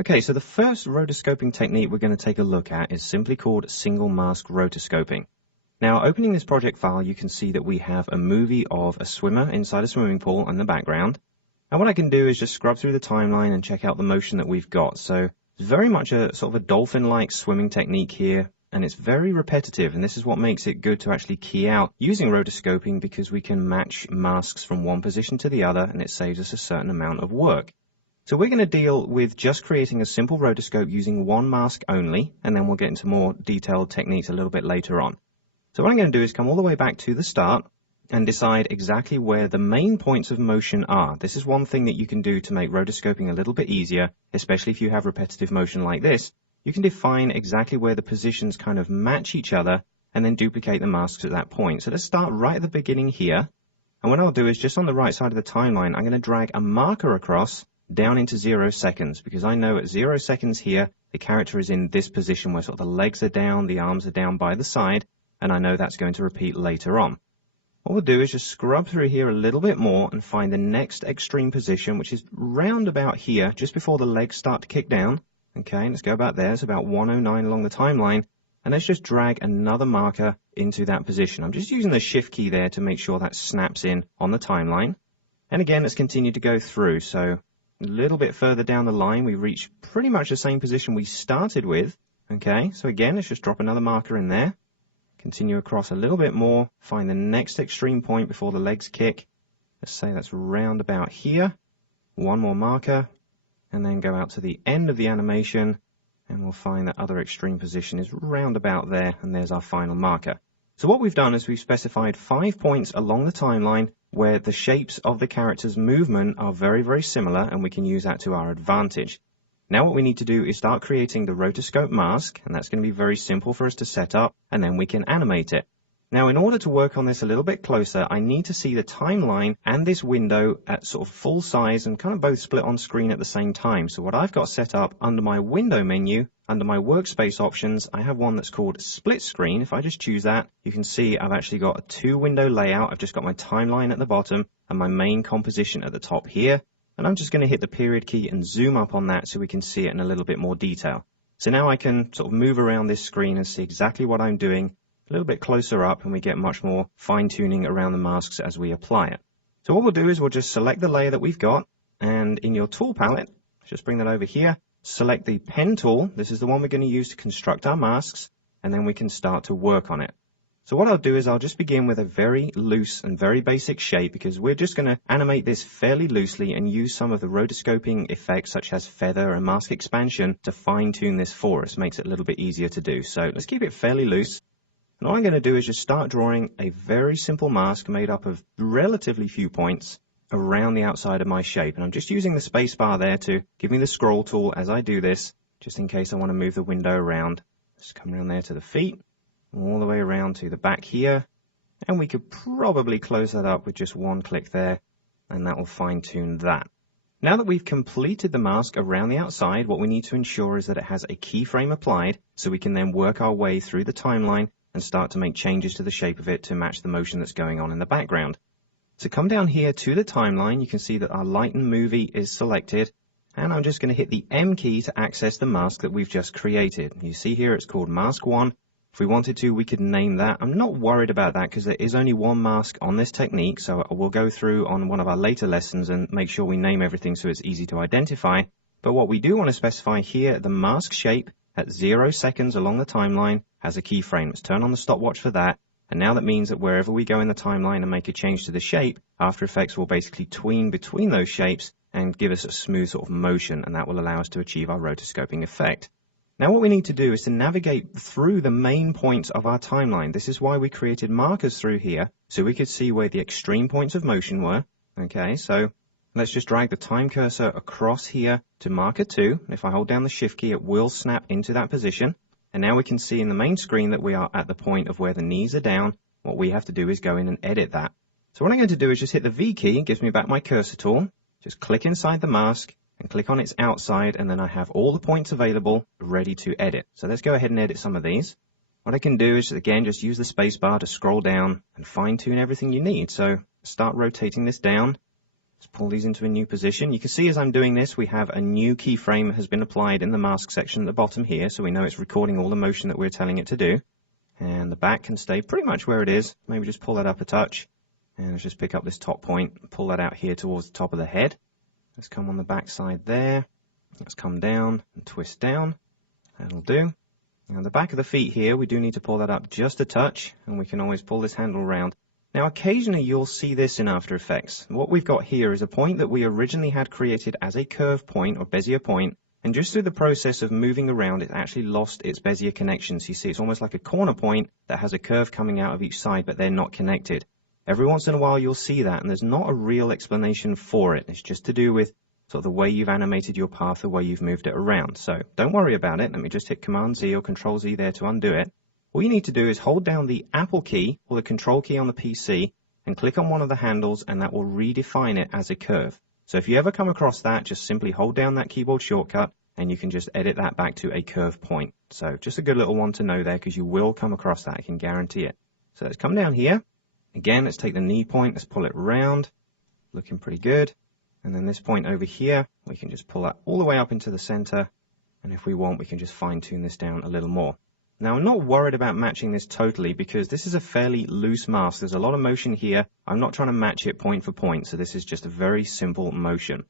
Okay, so the first rotoscoping technique we're going to take a look at is simply called single mask rotoscoping. Now, opening this project file, you can see that we have a movie of a swimmer inside a swimming pool in the background. And what I can do is just scrub through the timeline and check out the motion that we've got. So it's very much a sort of a dolphin-like swimming technique here, and it's very repetitive, and this is what makes it good to actually key out using rotoscoping, because we can match masks from one position to the other, and it saves us a certain amount of work. So we're going to deal with just creating a simple rotoscope using one mask only, and then we'll get into more detailed techniques a little bit later on. So what I'm going to do is come all the way back to the start and decide exactly where the main points of motion are. This is one thing that you can do to make rotoscoping a little bit easier, especially if you have repetitive motion like this. You can define exactly where the positions kind of match each other and then duplicate the masks at that point. So let's start right at the beginning here. And what I'll do is just on the right side of the timeline, I'm going to drag a marker across down into 0 seconds, because I know at 0 seconds here, the character is in this position where sort of the legs are down, the arms are down by the side, and I know that's going to repeat later on. What we'll do is just scrub through here a little bit more and find the next extreme position, which is round about here, just before the legs start to kick down. Okay, let's go about there. It's about 109 along the timeline, and let's just drag another marker into that position. I'm just using the shift key there to make sure that snaps in on the timeline. And again, let's continue to go through. So a little bit further down the line, we reach pretty much the same position we started with. Okay, so again, let's just drop another marker in there. Continue across a little bit more, find the next extreme point before the legs kick. Let's say that's round about here. One more marker, and then go out to the end of the animation, and we'll find that other extreme position is round about there, and there's our final marker. So what we've done is we've specified 5 points along the timeline where the shapes of the character's movement are very, very similar, and we can use that to our advantage. Now what we need to do is start creating the rotoscope mask, and that's going to be very simple for us to set up, and then we can animate it. Now, in order to work on this a little bit closer, I need to see the timeline and this window at sort of full size and kind of both split on screen at the same time. So what I've got set up under my window menu, under my workspace options, I have one that's called split screen. If I just choose that, you can see I've actually got a 2-window layout. I've just got my timeline at the bottom and my main composition at the top here. And I'm just going to hit the period key and zoom up on that so we can see it in a little bit more detail. So now I can sort of move around this screen and see exactly what I'm doing a little bit closer up, and we get much more fine-tuning around the masks as we apply it. So what we'll do is we'll just select the layer that we've got, and in your tool palette, just bring that over here, select the pen tool. This is the one we're going to use to construct our masks, and then we can start to work on it. So what I'll do is I'll just begin with a very loose and very basic shape, because we're just going to animate this fairly loosely and use some of the rotoscoping effects such as feather and mask expansion to fine-tune this for us. Makes it a little bit easier to do. So let's keep it fairly loose. And all I'm going to do is just start drawing a very simple mask made up of relatively few points around the outside of my shape. And I'm just using the space bar there to give me the scroll tool as I do this, just in case I want to move the window around. Just come around there to the feet, all the way around to the back here. And we could probably close that up with just one click there, and that will fine tune that. Now that we've completed the mask around the outside, what we need to ensure is that it has a keyframe applied, so we can then work our way through the timeline and start to make changes to the shape of it to match the motion that's going on in the background. So come down here to the timeline, you can see that our light and movie is selected, and I'm just going to hit the M key to access the mask that we've just created. You see here it's called Mask 1. If we wanted to, we could name that. I'm not worried about that because there is only one mask on this technique, so we'll go through on one of our later lessons and make sure we name everything so it's easy to identify. But what we do want to specify here, the mask shape at 0 seconds along the timeline has a keyframe. Let's turn on the stopwatch for that. And now that means that wherever we go in the timeline and make a change to the shape, After Effects will basically tween between those shapes and give us a smooth sort of motion, and that will allow us to achieve our rotoscoping effect. Now what we need to do is to navigate through the main points of our timeline. This is why we created markers through here, so we could see where the extreme points of motion were. Okay, so let's just drag the time cursor across here to marker 2. And if I hold down the shift key, it will snap into that position. And now we can see in the main screen that we are at the point of where the knees are down. What we have to do is go in and edit that. So what I'm going to do is just hit the V key, it gives me back my cursor tool. Just click inside the mask and click on its outside, and then I have all the points available ready to edit. So let's go ahead and edit some of these. What I can do is, again, just use the space bar to scroll down and fine tune everything you need. So start rotating this down. Let's pull these into a new position. You can see as I'm doing this, we have a new keyframe has been applied in the mask section at the bottom here, so we know it's recording all the motion that we're telling it to do. And the back can stay pretty much where it is. Maybe just pull that up a touch. And let's just pick up this top point, pull that out here towards the top of the head. Let's come on the back side there. Let's come down and twist down. That'll do. Now the back of the feet here, we do need to pull that up just a touch, and we can always pull this handle around. Now occasionally you'll see this in After Effects. What we've got here is a point that we originally had created as a curve point or Bezier point, and just through the process of moving around it actually lost its Bezier connections. You see it's almost like a corner point that has a curve coming out of each side, but they're not connected. Every once in a while you'll see that, and there's not a real explanation for it. It's just to do with sort of the way you've animated your path, the way you've moved it around. So don't worry about it. Let me just hit Command Z or Control Z there to undo it. All you need to do is hold down the Apple key or the Control key on the PC and click on one of the handles, and that will redefine it as a curve. So if you ever come across that, just simply hold down that keyboard shortcut and you can just edit that back to a curve point. So just a good little one to know there, because you will come across that, I can guarantee it. So let's come down here. Again, let's take the knee point, let's pull it round, looking pretty good. And then this point over here, we can just pull that all the way up into the center. And if we want, we can just fine tune this down a little more. Now, I'm not worried about matching this totally because this is a fairly loose mask. There's a lot of motion here. I'm not trying to match it point for point, so this is just a very simple motion.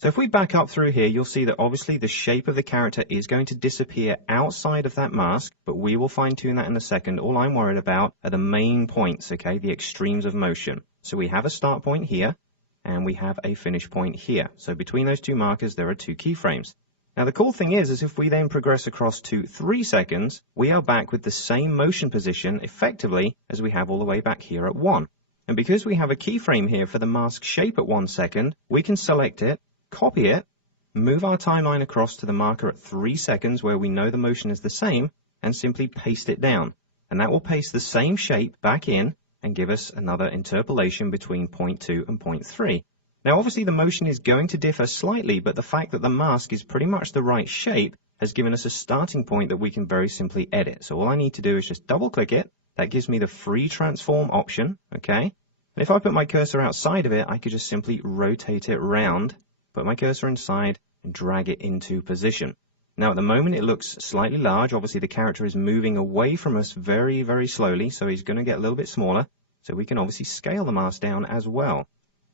So if we back up through here, you'll see that obviously the shape of the character is going to disappear outside of that mask, but we will fine tune that in a second. All I'm worried about are the main points, okay, the extremes of motion. So we have a start point here, and we have a finish point here. So between those two markers, there are two keyframes. Now the cool thing is if we then progress across to 3 seconds, we are back with the same motion position effectively as we have all the way back here at 1. And because we have a keyframe here for the mask shape at 1 second, we can select it, copy it, move our timeline across to the marker at 3 seconds where we know the motion is the same, and simply paste it down. And that will paste the same shape back in and give us another interpolation between point 2 and point 3. Now obviously the motion is going to differ slightly, but the fact that the mask is pretty much the right shape has given us a starting point that we can very simply edit. So all I need to do is just double click it. That gives me the free transform option, okay? And if I put my cursor outside of it, I could just simply rotate it around, put my cursor inside and drag it into position. Now at the moment it looks slightly large. Obviously the character is moving away from us very, very slowly, so he's going to get a little bit smaller. So we can obviously scale the mask down as well.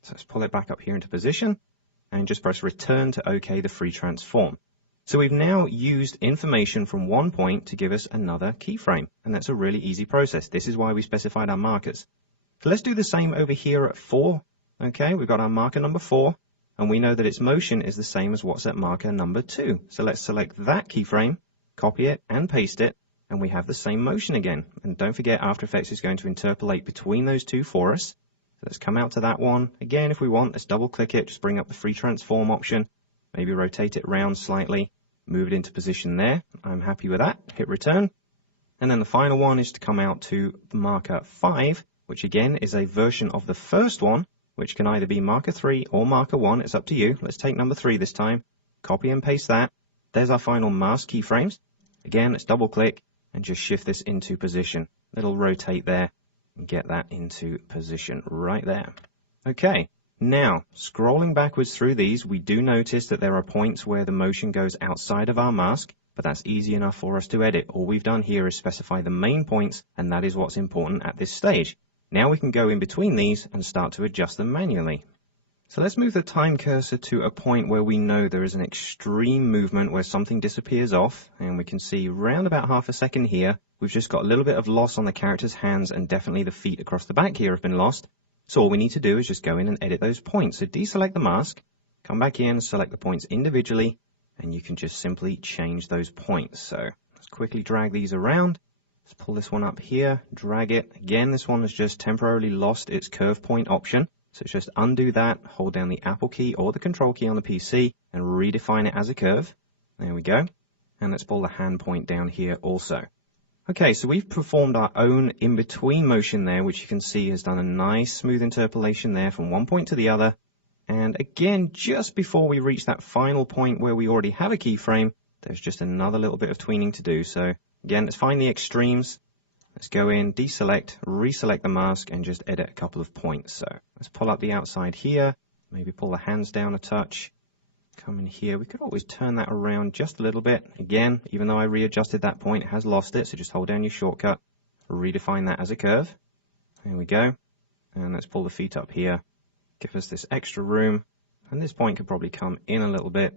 So let's pull it back up here into position and just press return to OK the free transform. So we've now used information from one point to give us another keyframe, and that's a really easy process. This is why we specified our markers. So let's do the same over here at 4. Okay, we've got our marker number 4, and we know that its motion is the same as what's at marker number 2. So let's select that keyframe, copy it and paste it, and we have the same motion again. And don't forget, After Effects is going to interpolate between those two for us. Let's come out to that one. Again, if we want, let's double click it, just bring up the free transform option, maybe rotate it around slightly, move it into position there. I'm happy with that. Hit return. And then the final one is to come out to marker 5, which again is a version of the first one, which can either be marker 3 or marker 1. It's up to you. Let's take number 3 this time. Copy and paste that. There's our final mask keyframes. Again, let's double click and just shift this into position. It'll rotate there. And get that into position right there. Okay, now scrolling backwards through these, we do notice that there are points where the motion goes outside of our mask, but that's easy enough for us to edit. All we've done here is specify the main points, and that is what's important at this stage. Now we can go in between these and start to adjust them manually. So let's move the time cursor to a point where we know there is an extreme movement where something disappears off, and we can see round about half a second here. We've just got a little bit of loss on the character's hands, and definitely the feet across the back here have been lost. So all we need to do is just go in and edit those points. So deselect the mask, come back in, select the points individually, and you can just simply change those points. So let's quickly drag these around. Let's pull this one up here, drag it. Again, this one has just temporarily lost its curve point option. So it's just undo that, hold down the Apple key or the Control key on the PC and redefine it as a curve. There we go. And let's pull the hand point down here also. Okay, so we've performed our own in-between motion there, which you can see has done a nice smooth interpolation there from one point to the other. And again, just before we reach that final point where we already have a keyframe, there's just another little bit of tweening to do. So again, let's find the extremes. Let's go in, deselect, reselect the mask, and just edit a couple of points. So let's pull up the outside here, Maybe pull the hands down a touch. Come in here. We could always turn that around just a little bit. Again, even though I readjusted that point, it has lost it. So just hold down your shortcut. Redefine that as a curve. There we go. And let's pull the feet up here. Give us this extra room. And this point could probably come in a little bit.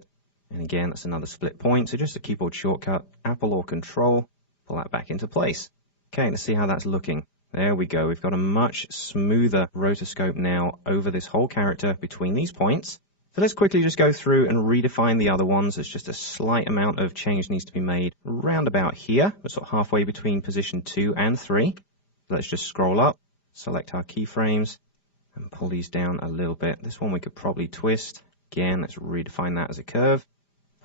And again, that's another split point. So just a keyboard shortcut, Apple or Control, pull that back into place. Okay, let's see how that's looking. There we go. We've got a much smoother rotoscope now over this whole character between these points. So let's quickly just go through and redefine the other ones. There's just a slight amount of change needs to be made around about here. We're sort of halfway between position 2 and 3. Let's just scroll up, select our keyframes, and pull these down a little bit. This one we could probably twist. Again, let's redefine that as a curve.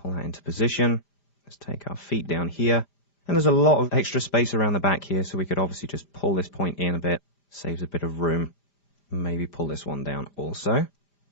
Pull that into position. Let's take our feet down here. And there's a lot of extra space around the back here, so we could obviously just pull this point in a bit. Saves a bit of room. Maybe pull this one down also.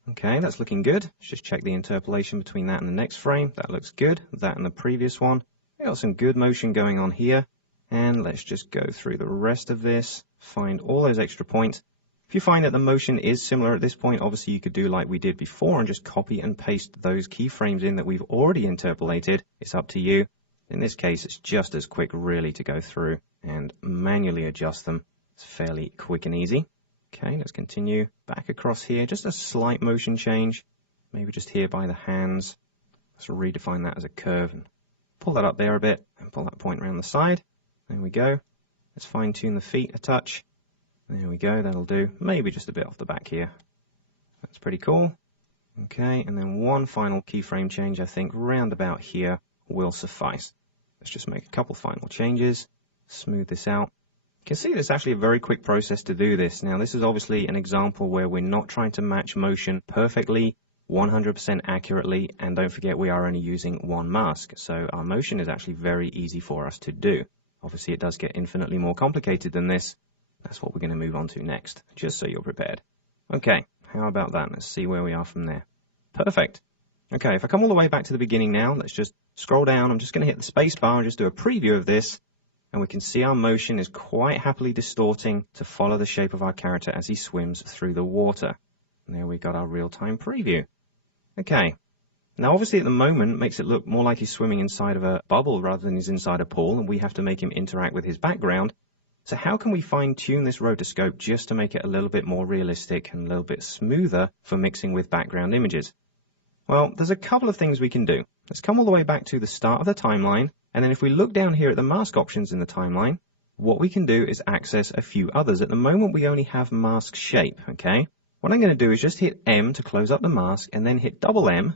Okay, that's looking good. Let's just check the interpolation between that and the next frame. That looks good. That and the previous one. We got some good motion going on here. And let's just go through the rest of this. Find all those extra points. If you find that the motion is similar at this point, obviously you could do like we did before and just copy and paste those keyframes in that we've already interpolated. It's up to you. In this case, it's just as quick really to go through and manually adjust them. It's fairly quick and easy. Okay, let's continue back across here. Just a slight motion change. Maybe just here by the hands. Let's redefine that as a curve and pull that up there a bit and pull that point around the side. There we go. Let's fine tune the feet a touch. There we go, that'll do. Maybe just a bit off the back here. That's pretty cool. Okay, and then one final keyframe change, I think, round about here will suffice. Let's just make a couple final changes. Smooth this out. You can see it's actually a very quick process to do this. Now, this is obviously an example where we're not trying to match motion perfectly, 100% accurately, and don't forget we are only using one mask. So our motion is actually very easy for us to do. Obviously, it does get infinitely more complicated than this. That's what we're going to move on to next, just so you're prepared. Okay, how about that? Let's see where we are from there. Perfect. Okay, if I come all the way back to the beginning now, let's just scroll down. I'm just going to hit the space bar and just do a preview of this. And we can see our motion is quite happily distorting to follow the shape of our character as he swims through the water. And there we got our real-time preview. Okay. Now, obviously, at the moment, it makes it look more like he's swimming inside of a bubble rather than he's inside a pool, and we have to make him interact with his background. So how can we fine-tune this rotoscope just to make it a little bit more realistic and a little bit smoother for mixing with background images? Well, there's a couple of things we can do. Let's come all the way back to the start of the timeline, and then if we look down here at the mask options in the timeline, what we can do is access a few others. At the moment, we only have mask shape, okay? What I'm going to do is just hit M to close up the mask, and then hit double M,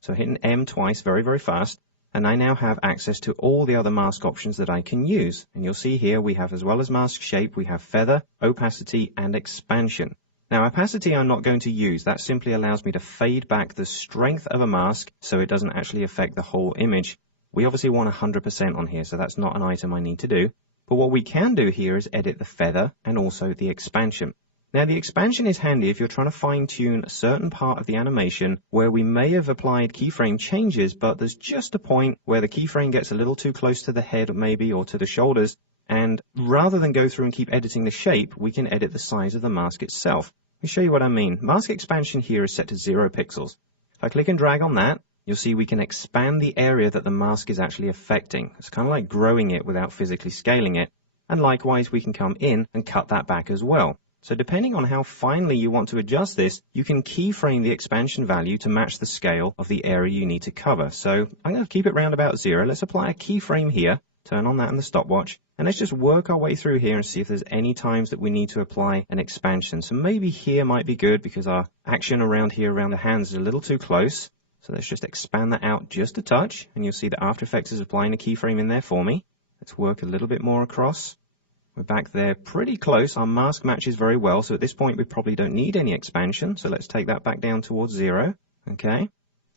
so hitting M twice very, very fast, and I now have access to all the other mask options that I can use. And you'll see here we have, as well as mask shape, we have feather, opacity, and expansion. Now, opacity I'm not going to use. That simply allows me to fade back the strength of a mask so it doesn't actually affect the whole image. We obviously want 100% on here, so that's not an item I need to do. But what we can do here is edit the feather and also the expansion. Now, the expansion is handy if you're trying to fine-tune a certain part of the animation where we may have applied keyframe changes, but there's just a point where the keyframe gets a little too close to the head maybe or to the shoulders, and rather than go through and keep editing the shape, we can edit the size of the mask itself. Let me show you what I mean. Mask expansion here is set to 0 pixels. If I click and drag on that, you'll see we can expand the area that the mask is actually affecting. It's kind of like growing it without physically scaling it. And likewise, we can come in and cut that back as well. So depending on how finely you want to adjust this, you can keyframe the expansion value to match the scale of the area you need to cover. So I'm going to keep it round about 0. Let's apply a keyframe here, turn on that in the stopwatch, and let's just work our way through here and see if there's any times that we need to apply an expansion. So maybe here might be good because our action around here around the hands is a little too close. So let's just expand that out just a touch, and you'll see that After Effects is applying a keyframe in there for me. Let's work a little bit more across. We're back there pretty close. Our mask matches very well, so at this point we probably don't need any expansion. So let's take that back down towards 0. Okay.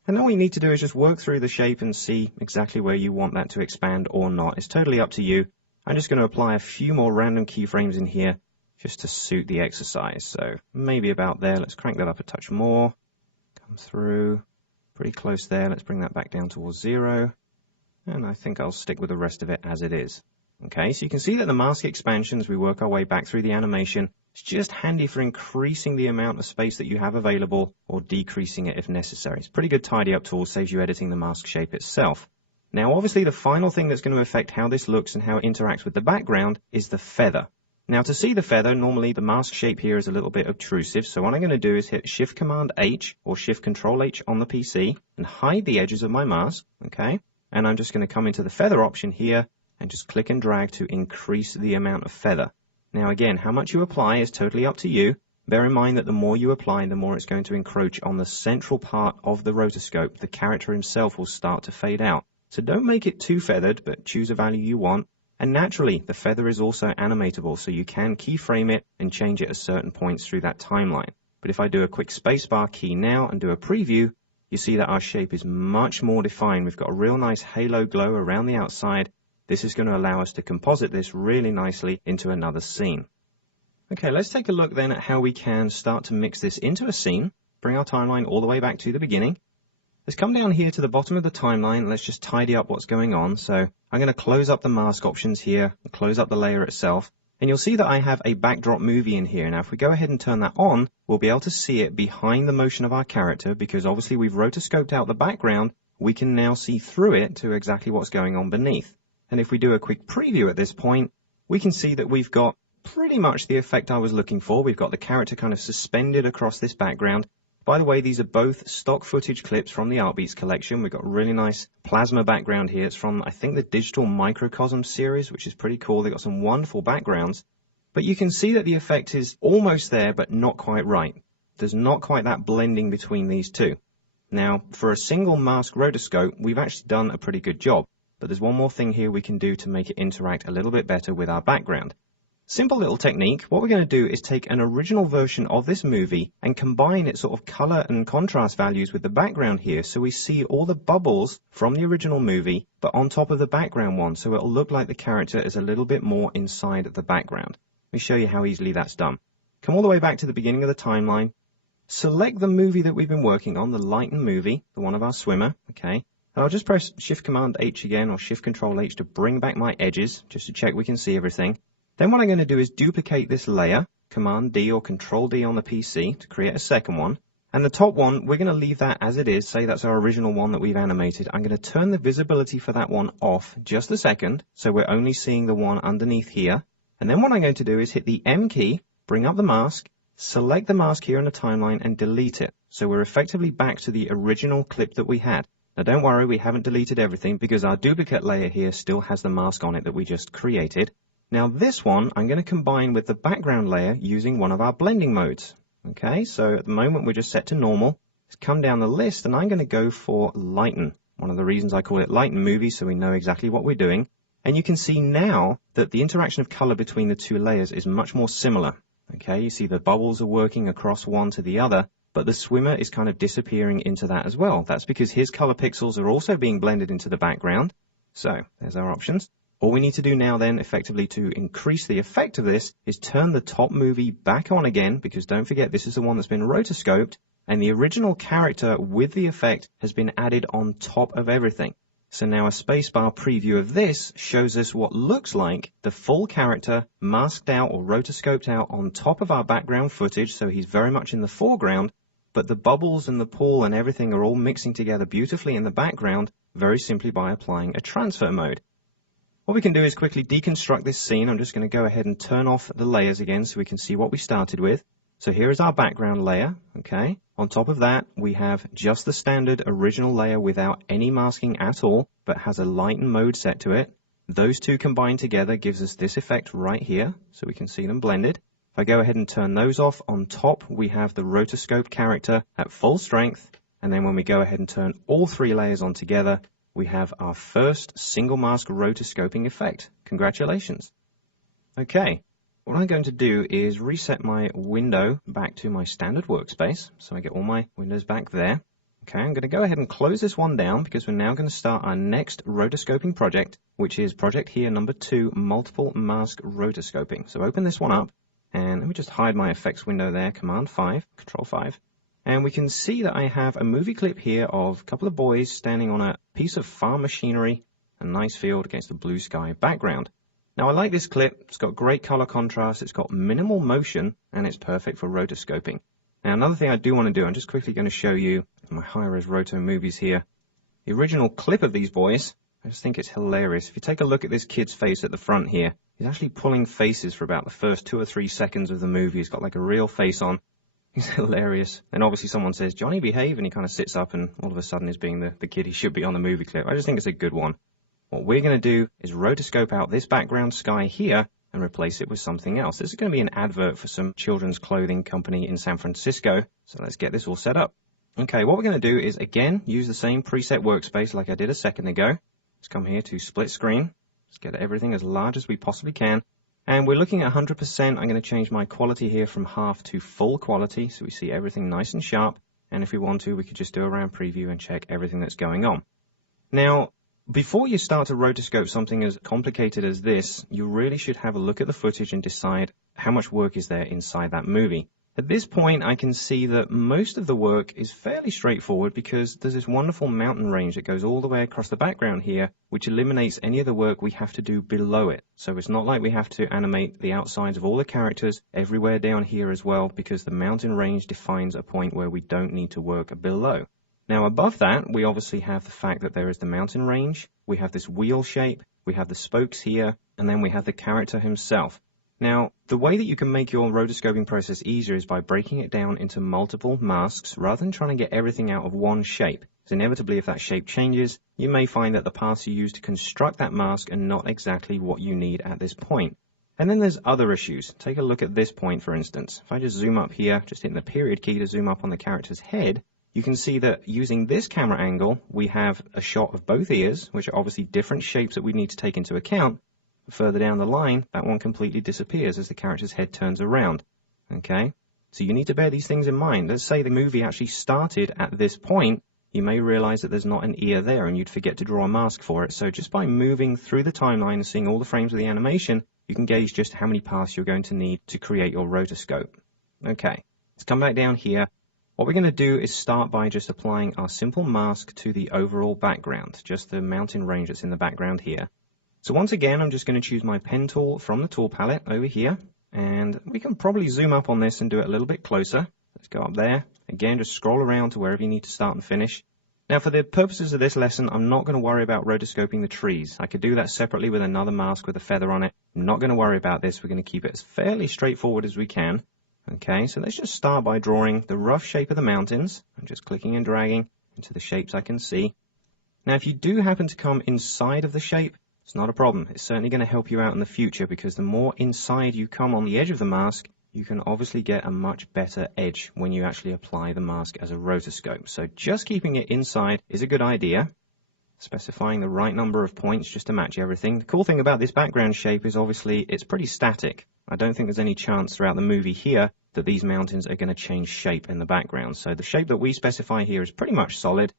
And all you need to do is just work through the shape and see exactly where you want that to expand or not. It's totally up to you. I'm just going to apply a few more random keyframes in here just to suit the exercise. So maybe about there. Let's crank that up a touch more. Come through. Pretty close there. Let's bring that back down towards 0. And I think I'll stick with the rest of it as it is. Okay, so you can see that the mask expansion, as we work our way back through the animation, It's just handy for increasing the amount of space that you have available or decreasing it if necessary. It's a pretty good tidy up tool, saves you editing the mask shape itself. Now obviously the final thing that's going to affect how this looks and how it interacts with the background is the feather. Now to see the feather, normally the mask shape here is a little bit obtrusive, so what I'm going to do is hit Shift Command H or Shift Control H on the PC and hide the edges of my mask, okay? And I'm just going to come into the feather option here and just click and drag to increase the amount of feather. Now again, how much you apply is totally up to you. Bear in mind that the more you apply, the more it's going to encroach on the central part of the rotoscope. The character himself will start to fade out. So don't make it too feathered, but choose a value you want. And naturally, the feather is also animatable, so you can keyframe it and change it at certain points through that timeline. But if I do a quick spacebar key now and do a preview, you see that our shape is much more defined. We've got a real nice halo glow around the outside. This is going to allow us to composite this really nicely into another scene. Okay, let's take a look then at how we can start to mix this into a scene. Bring our timeline all the way back to the beginning. Let's come down here to the bottom of the timeline. Let's just tidy up what's going on. So I'm going to close up the mask options here and close up the layer itself. And you'll see that I have a backdrop movie in here. Now if we go ahead and turn that on, we'll be able to see it behind the motion of our character, because obviously we've rotoscoped out the background. We can now see through it to exactly what's going on beneath. And if we do a quick preview at this point, we can see that we've got pretty much the effect I was looking for. We've got the character kind of suspended across this background. By the way, these are both stock footage clips from the Artbeats collection. We've got a really nice plasma background here. It's from, I think, the Digital Microcosm series, which is pretty cool. They've got some wonderful backgrounds. But you can see that the effect is almost there, but not quite right. There's not quite that blending between these two. Now, for a single mask rotoscope, we've actually done a pretty good job. But there's one more thing here we can do to make it interact a little bit better with our background. Simple little technique. What we're going to do is take an original version of this movie and combine its sort of color and contrast values with the background here, so we see all the bubbles from the original movie, but on top of the background one, so it'll look like the character is a little bit more inside the background. Let me show you how easily that's done. Come all the way back to the beginning of the timeline. Select the movie that we've been working on, the Lighten movie, the one of our swimmer, okay? And I'll just press Shift Command H again, or Shift Control H to bring back my edges, just to check we can see everything. Then what I'm going to do is duplicate this layer, Command D or Control D on the PC to create a second one. And the top one, we're going to leave that as it is, say that's our original one that we've animated. I'm going to turn the visibility for that one off just a second, so we're only seeing the one underneath here. And then what I'm going to do is hit the M key, bring up the mask, select the mask here in the timeline and delete it. So we're effectively back to the original clip that we had. Now don't worry, we haven't deleted everything because our duplicate layer here still has the mask on it that we just created. Now this one I'm going to combine with the background layer using one of our blending modes. Okay, so at the moment we're just set to normal. Let's come down the list and I'm going to go for Lighten. One of the reasons I call it Lighten Movie, so we know exactly what we're doing. And you can see now that the interaction of color between the two layers is much more similar. Okay, you see the bubbles are working across one to the other, but the swimmer is kind of disappearing into that as well. That's because his color pixels are also being blended into the background. So there's our options. All we need to do now then effectively to increase the effect of this is turn the top movie back on again, because don't forget this is the one that's been rotoscoped and the original character with the effect has been added on top of everything. So now a spacebar preview of this shows us what looks like the full character masked out or rotoscoped out on top of our background footage, so he's very much in the foreground, but the bubbles and the pool and everything are all mixing together beautifully in the background, very simply by applying a transfer mode. What we can do is quickly deconstruct this scene. I'm just going to go ahead and turn off the layers again so we can see what we started with. So here is our background layer, okay? On top of that, we have just the standard original layer without any masking at all, but has a lighten mode set to it. Those two combined together gives us this effect right here, so we can see them blended. If I go ahead and turn those off, on top we have the rotoscope character at full strength, and then when we go ahead and turn all three layers on together, we have our first single mask rotoscoping effect. Congratulations. Okay, what I'm going to do is reset my window back to my standard workspace, so I get all my windows back there. Okay, I'm going to go ahead and close this one down because we're now going to start our next rotoscoping project, which is project here number 2, multiple mask rotoscoping. So open this one up, and let me just hide my effects window there, Command 5, Control 5. And we can see that I have a movie clip here of a couple of boys standing on a piece of farm machinery, a nice field against a blue sky background. Now I like this clip. It's got great color contrast, it's got minimal motion, and it's perfect for rotoscoping. Now another thing I do want to do, I'm just quickly going to show you my high-res roto movies here. The original clip of these boys, I just think it's hilarious. If you take a look at this kid's face at the front here, he's actually pulling faces for about the first 2 or 3 seconds of the movie. He's got like a real face on. He's hilarious. And obviously someone says, "Johnny, behave," and he kind of sits up and all of a sudden is being the kid he should be on the movie clip. I just think it's a good one. What we're going to do is rotoscope out this background sky here and replace it with something else. This is going to be an advert for some children's clothing company in San Francisco. So let's get this all set up. Okay, what we're going to do is, again, use the same preset workspace like I did a second ago. Let's come here to split screen. Let's get everything as large as we possibly can. And we're looking at 100%. I'm going to change my quality here from half to full quality so we see everything nice and sharp. And if we want to, we could just do a round preview and check everything that's going on. Now, before you start to rotoscope something as complicated as this, you really should have a look at the footage and decide how much work is there inside that movie. At this point, I can see that most of the work is fairly straightforward because there's this wonderful mountain range that goes all the way across the background here, which eliminates any of the work we have to do below it. So it's not like we have to animate the outsides of all the characters everywhere down here as well, because the mountain range defines a point where we don't need to work below. Now above that, we obviously have the fact that there is the mountain range, we have this wheel shape, we have the spokes here, and then we have the character himself. Now, the way that you can make your rotoscoping process easier is by breaking it down into multiple masks rather than trying to get everything out of one shape. So inevitably, if that shape changes, you may find that the paths you use to construct that mask are not exactly what you need at this point. And then there's other issues. Take a look at this point, for instance. If I just zoom up here, just hitting the period key to zoom up on the character's head, you can see that using this camera angle, we have a shot of both ears, which are obviously different shapes that we need to take into account. Further down the line, that one completely disappears as the character's head turns around. Okay? So you need to bear these things in mind. Let's say the movie actually started at this point. You may realize that there's not an ear there and you'd forget to draw a mask for it. So just by moving through the timeline and seeing all the frames of the animation, you can gauge just how many paths you're going to need to create your rotoscope. Okay, let's come back down here. What we're going to do is start by just applying our simple mask to the overall background, just the mountain range that's in the background here. So once again, I'm just going to choose my pen tool from the tool palette over here, and we can probably zoom up on this and do it a little bit closer. Let's go up there. Again, just scroll around to wherever you need to start and finish. Now, for the purposes of this lesson, I'm not going to worry about rotoscoping the trees. I could do that separately with another mask with a feather on it. I'm not going to worry about this. We're going to keep it as fairly straightforward as we can. Okay, so let's just start by drawing the rough shape of the mountains. I'm just clicking and dragging into the shapes I can see. Now, if you do happen to come inside of the shape, it's not a problem. It's certainly going to help you out in the future because the more inside you come on the edge of the mask, you can obviously get a much better edge when you actually apply the mask as a rotoscope. So just keeping it inside is a good idea. Specifying the right number of points just to match everything. The cool thing about this background shape is obviously it's pretty static. I don't think there's any chance throughout the movie here that these mountains are going to change shape in the background. So the shape that we specify here is pretty much solid.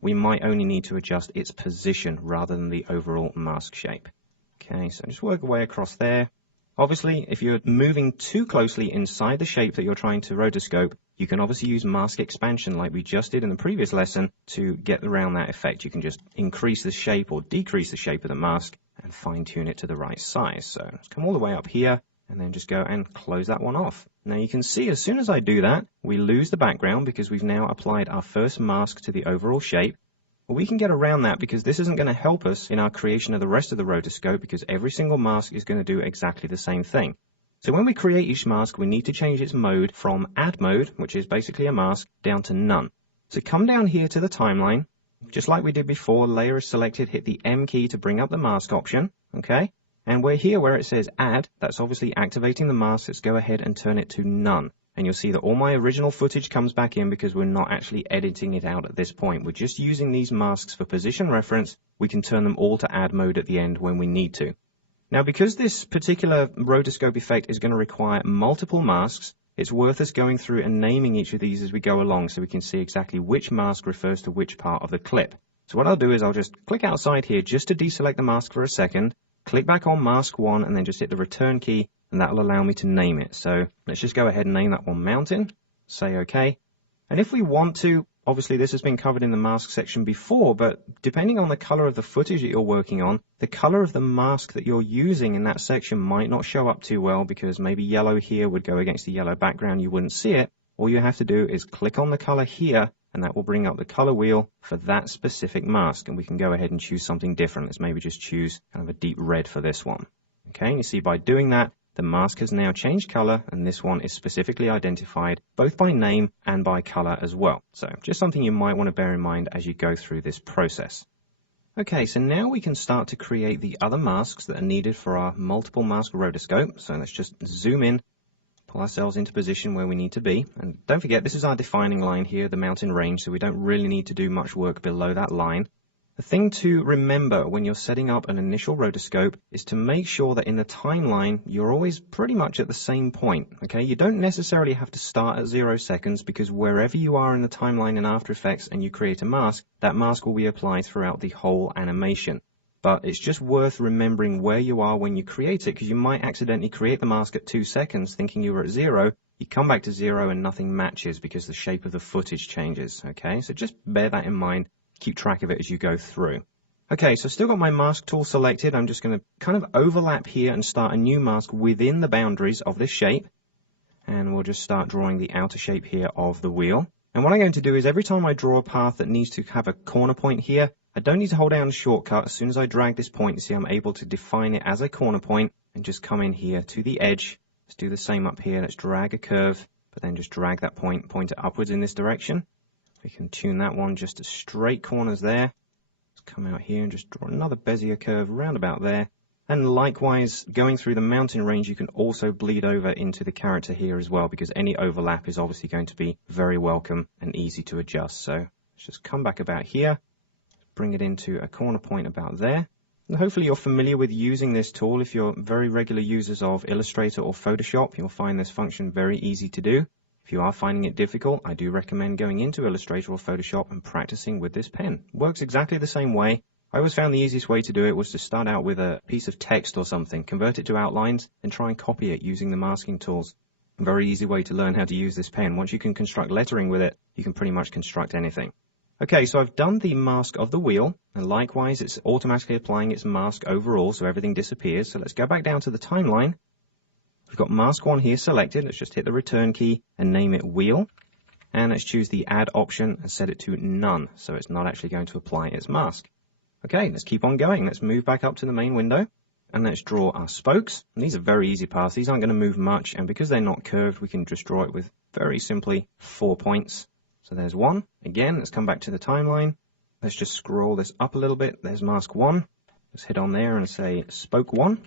We might only need to adjust its position rather than the overall mask shape. Okay, so just work our way across there. Obviously, if you're moving too closely inside the shape that you're trying to rotoscope, you can obviously use mask expansion like we just did in the previous lesson to get around that effect. You can just increase the shape or decrease the shape of the mask and fine-tune it to the right size. So let's come all the way up here and then just go and close that one off. Now you can see as soon as I do that, we lose the background because we've now applied our first mask to the overall shape. Well, we can get around that because this isn't going to help us in our creation of the rest of the rotoscope because every single mask is going to do exactly the same thing. So when we create each mask, we need to change its mode from add mode, which is basically a mask, down to none. So come down here to the timeline, just like we did before, layer is selected, hit the M key to bring up the mask option, okay? And we're here where it says add, that's obviously activating the mask. Let's go ahead and turn it to none. And you'll see that all my original footage comes back in because we're not actually editing it out at this point. We're just using these masks for position reference. We can turn them all to add mode at the end when we need to. Now, because this particular rotoscope effect is going to require multiple masks, it's worth us going through and naming each of these as we go along so we can see exactly which mask refers to which part of the clip. So what I'll do is I'll just click outside here just to deselect the mask for a second, click back on mask 1 and then just hit the return key and that will allow me to name it. So let's just go ahead and name that one mountain, say OK. And if we want to, Obviously, this has been covered in the mask section before, but depending on the color of the footage that you're working on, the color of the mask that you're using in that section might not show up too well because maybe yellow here would go against the yellow background, you wouldn't see it. All you have to do is click on the color here, and that will bring up the color wheel for that specific mask, and we can go ahead and choose something different. Let's maybe just choose kind of a deep red for this one. Okay, and you see by doing that, the mask has now changed color, and this one is specifically identified both by name and by color as well. So just something you might want to bear in mind as you go through this process. Okay, so now we can start to create the other masks that are needed for our multiple mask rotoscope. So let's just zoom in, pull ourselves into position where we need to be. And don't forget, this is our defining line here, the mountain range, so we don't really need to do much work below that line. The thing to remember when you're setting up an initial rotoscope is to make sure that in the timeline, you're always pretty much at the same point, okay? You don't necessarily have to start at 0 seconds because wherever you are in the timeline in After Effects and you create a mask, that mask will be applied throughout the whole animation. But it's just worth remembering where you are when you create it because you might accidentally create the mask at 2 seconds thinking you were at 0. You come back to 0 and nothing matches because the shape of the footage changes, okay? So just bear that in mind. Keep track of it as you go through. Okay, so I've still got my mask tool selected. I'm just going to kind of overlap here and start a new mask within the boundaries of this shape. And we'll just start drawing the outer shape here of the wheel. And what I'm going to do is every time I draw a path that needs to have a corner point here, I don't need to hold down the shortcut. As soon as I drag this point, you see I'm able to define it as a corner point and just come in here to the edge. Let's do the same up here. Let's drag a curve, but then just drag that point it upwards in this direction. We can tune that one just to straight corners there. Let's come out here and just draw another Bezier curve round about there. And likewise, going through the mountain range, you can also bleed over into the character here as well, because any overlap is obviously going to be very welcome and easy to adjust. So let's just come back about here, bring it into a corner point about there. And hopefully you're familiar with using this tool. If you're very regular users of Illustrator or Photoshop, you'll find this function very easy to do. If you are finding it difficult, I do recommend going into Illustrator or Photoshop and practicing with this pen. It works exactly the same way. I always found the easiest way to do it was to start out with a piece of text or something, convert it to outlines, and try and copy it using the masking tools. A very easy way to learn how to use this pen. Once you can construct lettering with it, you can pretty much construct anything. Okay, so I've done the mask of the wheel, and likewise it's automatically applying its mask overall, so everything disappears. So let's go back down to the timeline. We've got mask 1 here selected. Let's just hit the return key and name it wheel. And let's choose the add option and set it to none, so it's not actually going to apply its mask. Okay, let's keep on going. Let's move back up to the main window and let's draw our spokes. And these are very easy paths. These aren't going to move much, and because they're not curved, we can just draw it with very simply 4 points. So there's 1. Again, let's come back to the timeline. Let's just scroll this up a little bit. There's mask 1. Let's hit on there and say spoke 1.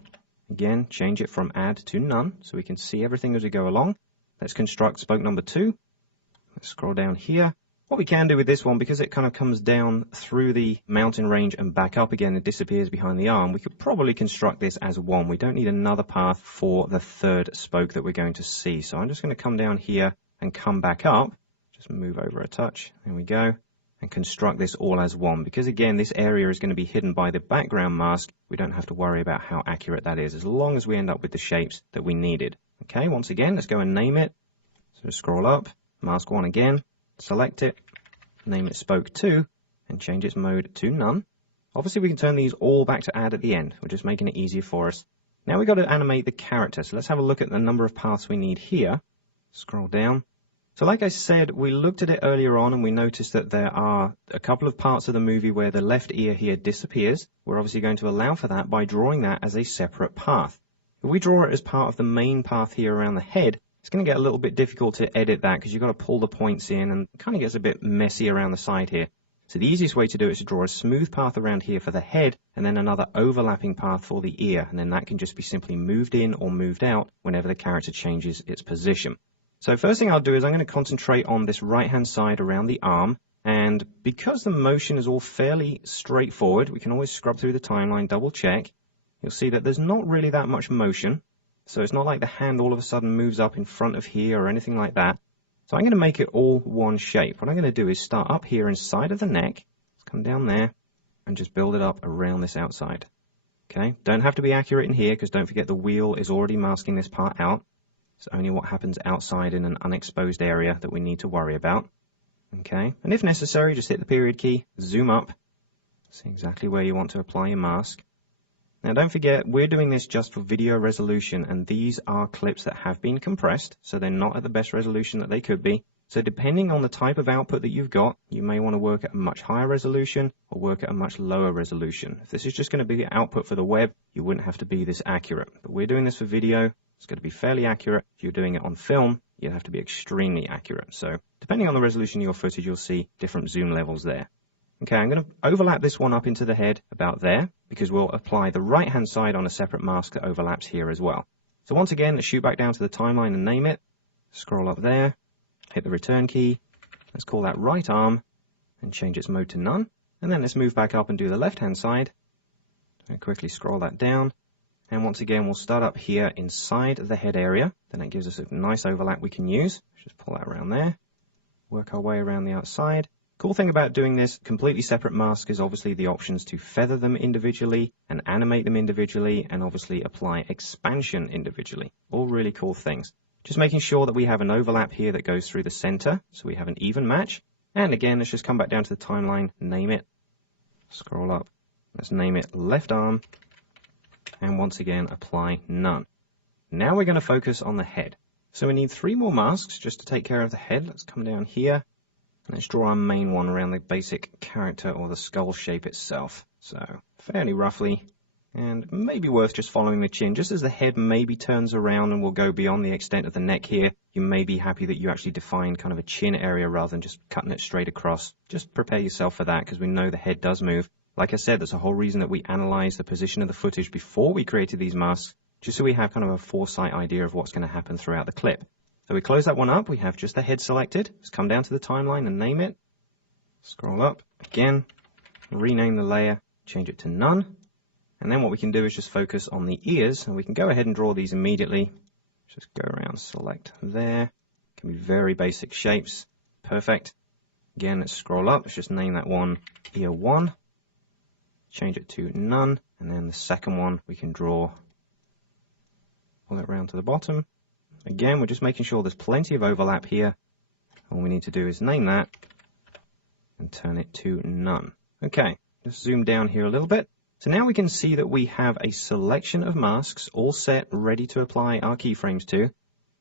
Again, change it from add to none so we can see everything as we go along. Let's construct spoke number 2. Let's scroll down here. What we can do with this one, because it kind of comes down through the mountain range and back up again and disappears behind the arm, we could probably construct this as 1. We don't need another path for the 3rd spoke that we're going to see. So I'm just going to come down here and come back up. Just move over a touch. There we go. And construct this all as 1, because again this area is going to be hidden by the background mask. We don't have to worry about how accurate that is as long as we end up with the shapes that we needed. Okay, once again let's go and name it. So scroll up, mask 1 again, select it, name it spoke 2 and change its mode to none. Obviously we can turn these all back to add at the end. We're just making it easier for us. Now we've got to animate the character, so let's have a look at the number of paths we need here. Scroll down. So like I said, we looked at it earlier on and we noticed that there are a couple of parts of the movie where the left ear here disappears. We're obviously going to allow for that by drawing that as a separate path. If we draw it as part of the main path here around the head, it's going to get a little bit difficult to edit that because you've got to pull the points in and it kind of gets a bit messy around the side here. So the easiest way to do it is to draw a smooth path around here for the head and then another overlapping path for the ear, and then that can just be simply moved in or moved out whenever the character changes its position. So first thing I'll do is I'm going to concentrate on this right-hand side around the arm, and because the motion is all fairly straightforward, we can always scrub through the timeline, double check. You'll see that there's not really that much motion, so it's not like the hand all of a sudden moves up in front of here or anything like that. So I'm going to make it all one shape. What I'm going to do is start up here inside of the neck, let's come down there, and just build it up around this outside. Okay, don't have to be accurate in here because don't forget the wheel is already masking this part out. It's only what happens outside in an unexposed area that we need to worry about. Okay, and if necessary, just hit the period key, zoom up, see exactly where you want to apply your mask. Now don't forget, we're doing this just for video resolution, and these are clips that have been compressed, so they're not at the best resolution that they could be. So depending on the type of output that you've got, you may want to work at a much higher resolution or work at a much lower resolution. If this is just going to be the output for the web, you wouldn't have to be this accurate. But we're doing this for video, it's going to be fairly accurate. If you're doing it on film, you'd have to be extremely accurate. So depending on the resolution of your footage, you'll see different zoom levels there. Okay, I'm going to overlap this one up into the head about there, because we'll apply the right-hand side on a separate mask that overlaps here as well. So once again, let's shoot back down to the timeline and name it. Scroll up there. Hit the return key, let's call that right arm and change its mode to none. And then let's move back up and do the left hand side. And quickly scroll that down. And once again, we'll start up here inside the head area. Then that gives us a nice overlap we can use. Just pull that around there. Work our way around the outside. Cool thing about doing this completely separate mask is obviously the options to feather them individually and animate them individually and obviously apply expansion individually. All really cool things. Just making sure that we have an overlap here that goes through the center, so we have an even match. And again, let's just come back down to the timeline, name it, scroll up, let's name it left arm, and once again, apply none. Now we're going to focus on the head. So we need 3 more masks just to take care of the head. Let's come down here, and let's draw our main one around the basic character or the skull shape itself. So fairly roughly. And maybe worth just following the chin, just as the head maybe turns around and will go beyond the extent of the neck here. You may be happy that you actually define kind of a chin area rather than just cutting it straight across. Just prepare yourself for that, because we know the head does move. Like I said, that's the whole reason that we analyzed the position of the footage before we created these masks, just so we have kind of a foresight idea of what's going to happen throughout the clip. So we close that one up. We have just the head selected. Let's come down to the timeline and name it. Scroll up again, rename the layer, change it to none. And then what we can do is just focus on the ears, and we can go ahead and draw these immediately. Just go around, select there. Can be very basic shapes. Perfect. Again, let's scroll up. Let's just name that one ear 1. Change it to none. And then the second one we can draw all that around to the bottom. Again, we're just making sure there's plenty of overlap here. All we need to do is name that and turn it to none. Okay, just zoom down here a little bit. So now we can see that we have a selection of masks all set, ready to apply our keyframes to.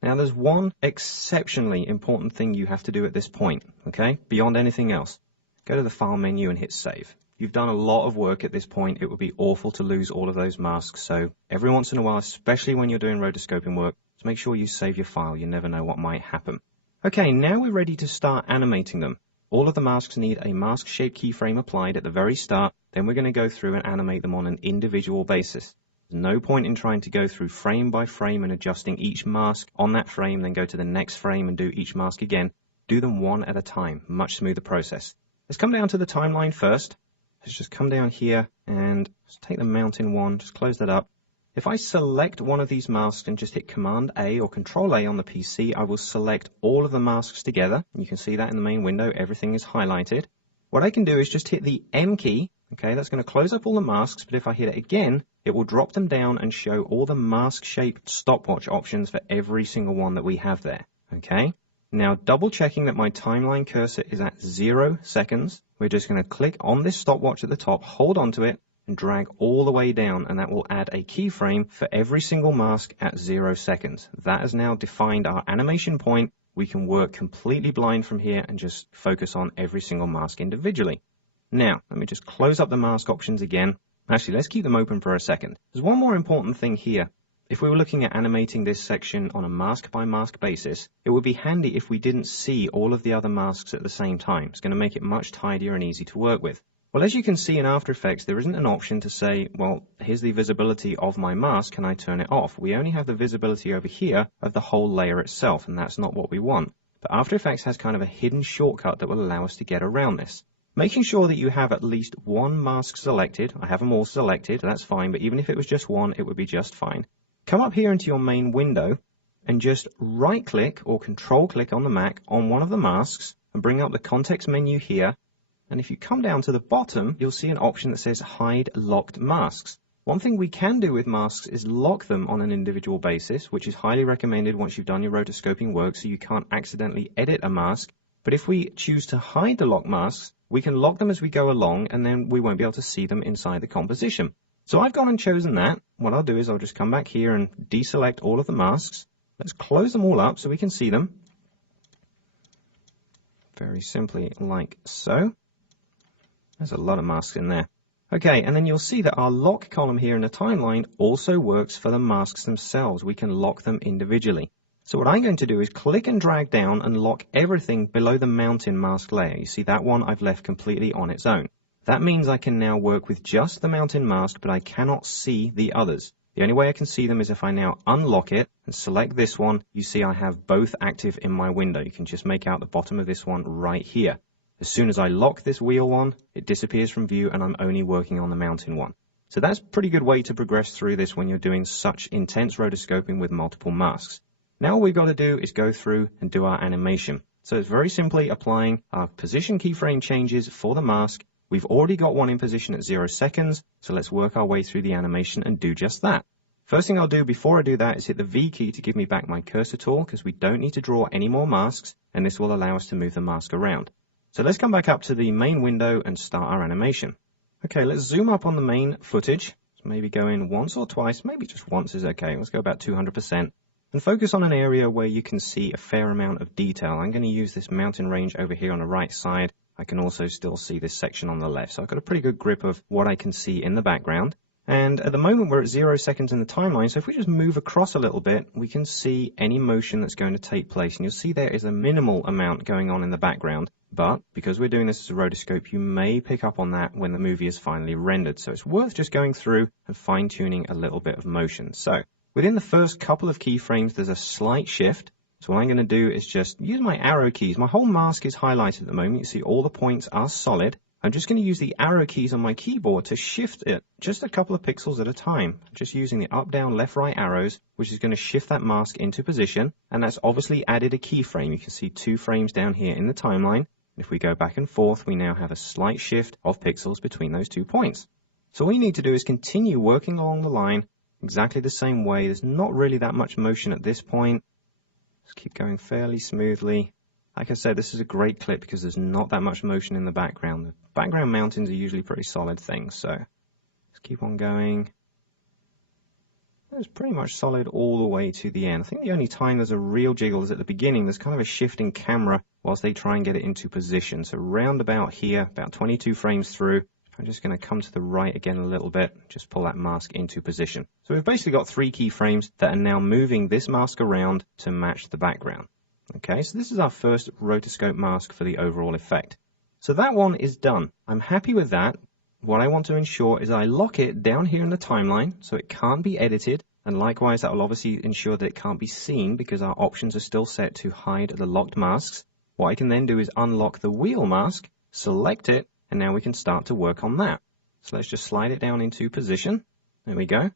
Now there's one exceptionally important thing you have to do at this point, okay, beyond anything else. Go to the File menu and hit Save. You've done a lot of work at this point. It would be awful to lose all of those masks. So every once in a while, especially when you're doing rotoscoping work, just make sure you save your file. You never know what might happen. Okay, now we're ready to start animating them. All of the masks need a mask shape keyframe applied at the very start. Then we're going to go through and animate them on an individual basis. There's no point in trying to go through frame by frame and adjusting each mask on that frame, then go to the next frame and do each mask again. Do them one at a time. Much smoother process. Let's come down to the timeline first. Let's just come down here and just take the mountain one, just close that up. If I select one of these masks and just hit Command A or Control A on the PC, I will select all of the masks together. You can see that in the main window, everything is highlighted. What I can do is just hit the M key. Okay, that's going to close up all the masks, but if I hit it again, it will drop them down and show all the mask shaped stopwatch options for every single one that we have there. Okay, now double checking that my timeline cursor is at 0 seconds. We're just going to click on this stopwatch at the top, hold onto it, and drag all the way down, and that will add a keyframe for every single mask at 0 seconds. That has now defined our animation point. We can work completely blind from here and just focus on every single mask individually. Now, let me just close up the mask options again. Actually, let's keep them open for a second. There's one more important thing here. If we were looking at animating this section on a mask by mask basis, it would be handy if we didn't see all of the other masks at the same time. It's going to make it much tidier and easy to work with. Well, as you can see in After Effects, there isn't an option to say, well, here's the visibility of my mask, can I turn it off? We only have the visibility over here of the whole layer itself, and that's not what we want. But After Effects has kind of a hidden shortcut that will allow us to get around this. Making sure that you have at least one mask selected. I have them all selected, that's fine, but even if it was just one, it would be just fine. Come up here into your main window and just right-click or control-click on the Mac on one of the masks and bring up the context menu here. And if you come down to the bottom, you'll see an option that says Hide Locked Masks. One thing we can do with masks is lock them on an individual basis, which is highly recommended once you've done your rotoscoping work so you can't accidentally edit a mask But if we choose to hide the lock masks, we can lock them as we go along, and then we won't be able to see them inside the composition. So I've gone and chosen that. What I'll do is I'll just come back here and deselect all of the masks. Let's close them all up so we can see them. Very simply like so. There's a lot of masks in there. Okay, and then you'll see that our lock column here in the timeline also works for the masks themselves. We can lock them individually. So what I'm going to do is click and drag down and lock everything below the mountain mask layer. You see that one I've left completely on its own. That means I can now work with just the mountain mask, but I cannot see the others. The only way I can see them is if I now unlock it and select this one. You see I have both active in my window. You can just make out the bottom of this one right here. As soon as I lock this wheel one, it disappears from view and I'm only working on the mountain one. So that's a pretty good way to progress through this when you're doing such intense rotoscoping with multiple masks. Now all we've got to do is go through and do our animation. So it's very simply applying our position keyframe changes for the mask. We've already got one in position at 0 seconds, so let's work our way through the animation and do just that. First thing I'll do before I do that is hit the V key to give me back my cursor tool, because we don't need to draw any more masks, and this will allow us to move the mask around. So let's come back up to the main window and start our animation. Okay, let's zoom up on the main footage. So maybe go in once or twice, maybe just once is okay. Let's go about 200%. And focus on an area where you can see a fair amount of detail. I'm going to use this mountain range over here on the right side. I can also still see this section on the left. So I've got a pretty good grip of what I can see in the background. And at the moment we're at 0 seconds in the timeline, so if we just move across a little bit, we can see any motion that's going to take place. And you'll see there is a minimal amount going on in the background. But because we're doing this as a rotoscope, you may pick up on that when the movie is finally rendered. So it's worth just going through and fine-tuning a little bit of motion. So within the first couple of keyframes, there's a slight shift. So what I'm going to do is just use my arrow keys. My whole mask is highlighted at the moment. You see all the points are solid. I'm just going to use the arrow keys on my keyboard to shift it just a couple of pixels at a time. Just using the up, down, left, right arrows, which is going to shift that mask into position. And that's obviously added a keyframe. You can see 2 frames down here in the timeline. If we go back and forth, we now have a slight shift of pixels between those 2 points. So all you need to do is continue working along the line exactly the same way. There's not really that much motion at this point. Just keep going fairly smoothly. Like I said, this is a great clip because there's not that much motion in the background. The background mountains are usually pretty solid things, so let's keep on going. It's pretty much solid all the way to the end. I think the only time there's a real jiggle is at the beginning. There's kind of a shifting camera whilst they try and get it into position. So round about here, about 22 frames through, I'm just going to come to the right again a little bit, just pull that mask into position. So we've basically got 3 keyframes that are now moving this mask around to match the background. Okay, so this is our first rotoscope mask for the overall effect. So that one is done. I'm happy with that. What I want to ensure is I lock it down here in the timeline so it can't be edited. And likewise, that will obviously ensure that it can't be seen because our options are still set to hide the locked masks. What I can then do is unlock the wheel mask, select it, and now we can start to work on that. So let's just slide it down into position. There we go.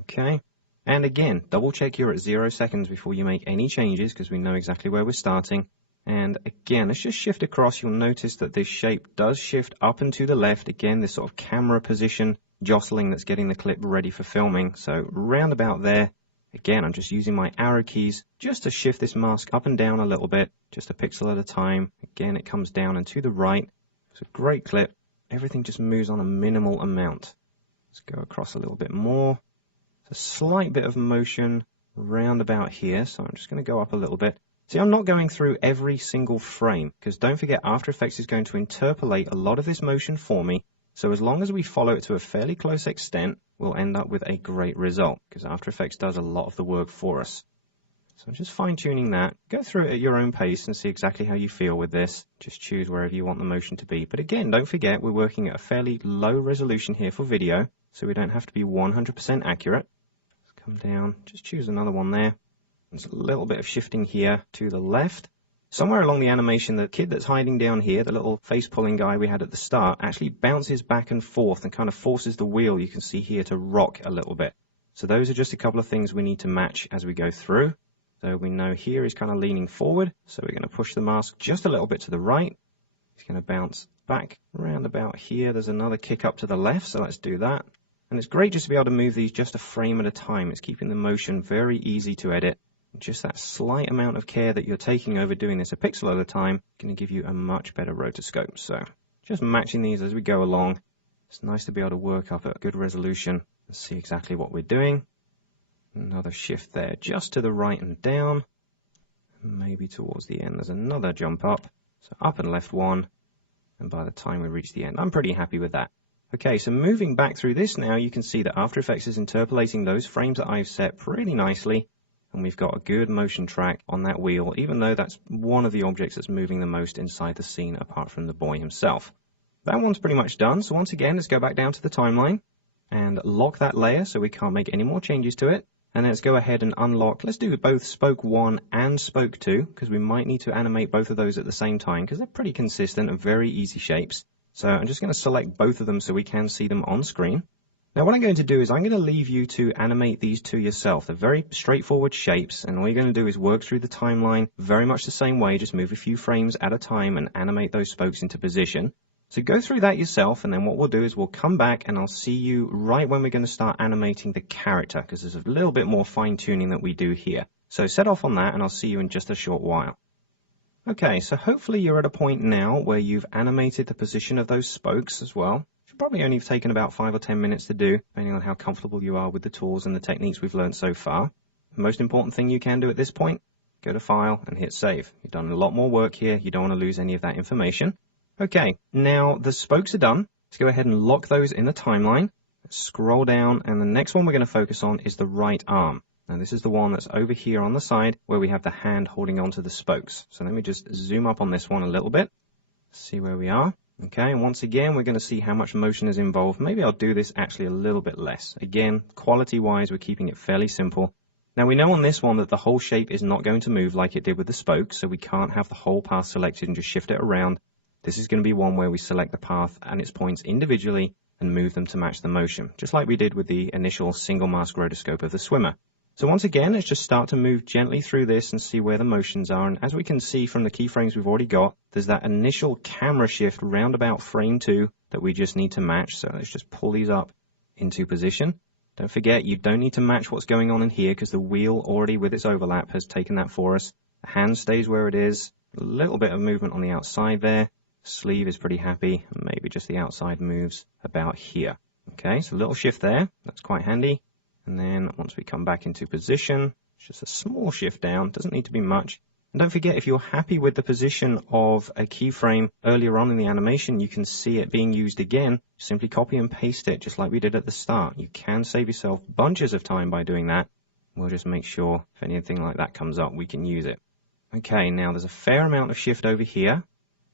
Okay. And again, double check you're at 0 seconds before you make any changes because we know exactly where we're starting. And again, let's just shift across. You'll notice that this shape does shift up and to the left. Again, this sort of camera position jostling that's getting the clip ready for filming. So round about there. Again, I'm just using my arrow keys just to shift this mask up and down a little bit, just a pixel at a time. Again, it comes down and to the right. It's a great clip. Everything just moves on a minimal amount. Let's go across a little bit more. A slight bit of motion round about here, so I'm just going to go up a little bit. See, I'm not going through every single frame, because don't forget After Effects is going to interpolate a lot of this motion for me, so as long as we follow it to a fairly close extent, we'll end up with a great result, because After Effects does a lot of the work for us. So I'm just fine-tuning that. Go through it at your own pace and see exactly how you feel with this. Just choose wherever you want the motion to be. But again, don't forget we're working at a fairly low resolution here for video, so we don't have to be 100% accurate. Come down, just choose another one there. There's a little bit of shifting here to the left. Somewhere along the animation, the kid that's hiding down here, the little face-pulling guy we had at the start, actually bounces back and forth and kind of forces the wheel, you can see here, to rock a little bit. So those are just a couple of things we need to match as we go through. So we know here he's kind of leaning forward, so we're going to push the mask just a little bit to the right. He's going to bounce back around about here. There's another kick up to the left, so let's do that. And it's great just to be able to move these just a frame at a time. It's keeping the motion very easy to edit. Just that slight amount of care that you're taking over doing this a pixel at a time is going to give you a much better rotoscope. So just matching these as we go along. It's nice to be able to work up at good resolution and see exactly what we're doing. Another shift there just to the right and down. Maybe towards the end there's another jump up. So up and left one. And by the time we reach the end, I'm pretty happy with that. Okay, so moving back through this now, you can see that After Effects is interpolating those frames that I've set pretty nicely. And we've got a good motion track on that wheel, even though that's one of the objects that's moving the most inside the scene apart from the boy himself. That one's pretty much done. So once again, let's go back down to the timeline and lock that layer so we can't make any more changes to it. And let's go ahead and unlock. Let's do both spoke 1 and spoke 2 because we might need to animate both of those at the same time because they're pretty consistent and very easy shapes. So I'm just going to select both of them so we can see them on screen. Now what I'm going to do is I'm going to leave you to animate these two yourself. They're very straightforward shapes, and all you're going to do is work through the timeline very much the same way, just move a few frames at a time and animate those spokes into position. So go through that yourself, and then what we'll do is we'll come back and I'll see you right when we're going to start animating the character, because there's a little bit more fine-tuning that we do here. So set off on that and I'll see you in just a short while. Okay, so hopefully you're at a point now where you've animated the position of those spokes as well. Should probably only have taken about 5 or 10 minutes to do, depending on how comfortable you are with the tools and the techniques we've learned so far. The most important thing you can do at this point, go to File and hit Save. You've done a lot more work here. You don't want to lose any of that information. Okay, now the spokes are done. Let's go ahead and lock those in the timeline. Let's scroll down, and the next one we're going to focus on is the right arm. Now this is the one that's over here on the side where we have the hand holding onto the spokes. So let me just zoom up on this one a little bit, see where we are. Okay, and once again, we're going to see how much motion is involved. Maybe I'll do this actually a little bit less. Again, quality-wise, we're keeping it fairly simple. Now, we know on this one that the whole shape is not going to move like it did with the spokes, so we can't have the whole path selected and just shift it around. This is going to be one where we select the path and its points individually and move them to match the motion, just like we did with the initial single mask rotoscope of the swimmer. So once again, let's just start to move gently through this and see where the motions are. And as we can see from the keyframes we've already got, there's that initial camera shift round about frame 2 that we just need to match. So let's just pull these up into position. Don't forget, you don't need to match what's going on in here because the wheel already with its overlap has taken that for us. The hand stays where it is. A little bit of movement on the outside there. Sleeve is pretty happy. And maybe just the outside moves about here. Okay, so a little shift there. That's quite handy. And then once we come back into position, it's just a small shift down, doesn't need to be much. And don't forget, if you're happy with the position of a keyframe earlier on in the animation, you can see it being used again. Simply copy and paste it just like we did at the start. You can save yourself bunches of time by doing that. We'll just make sure if anything like that comes up, we can use it. Okay, now there's a fair amount of shift over here.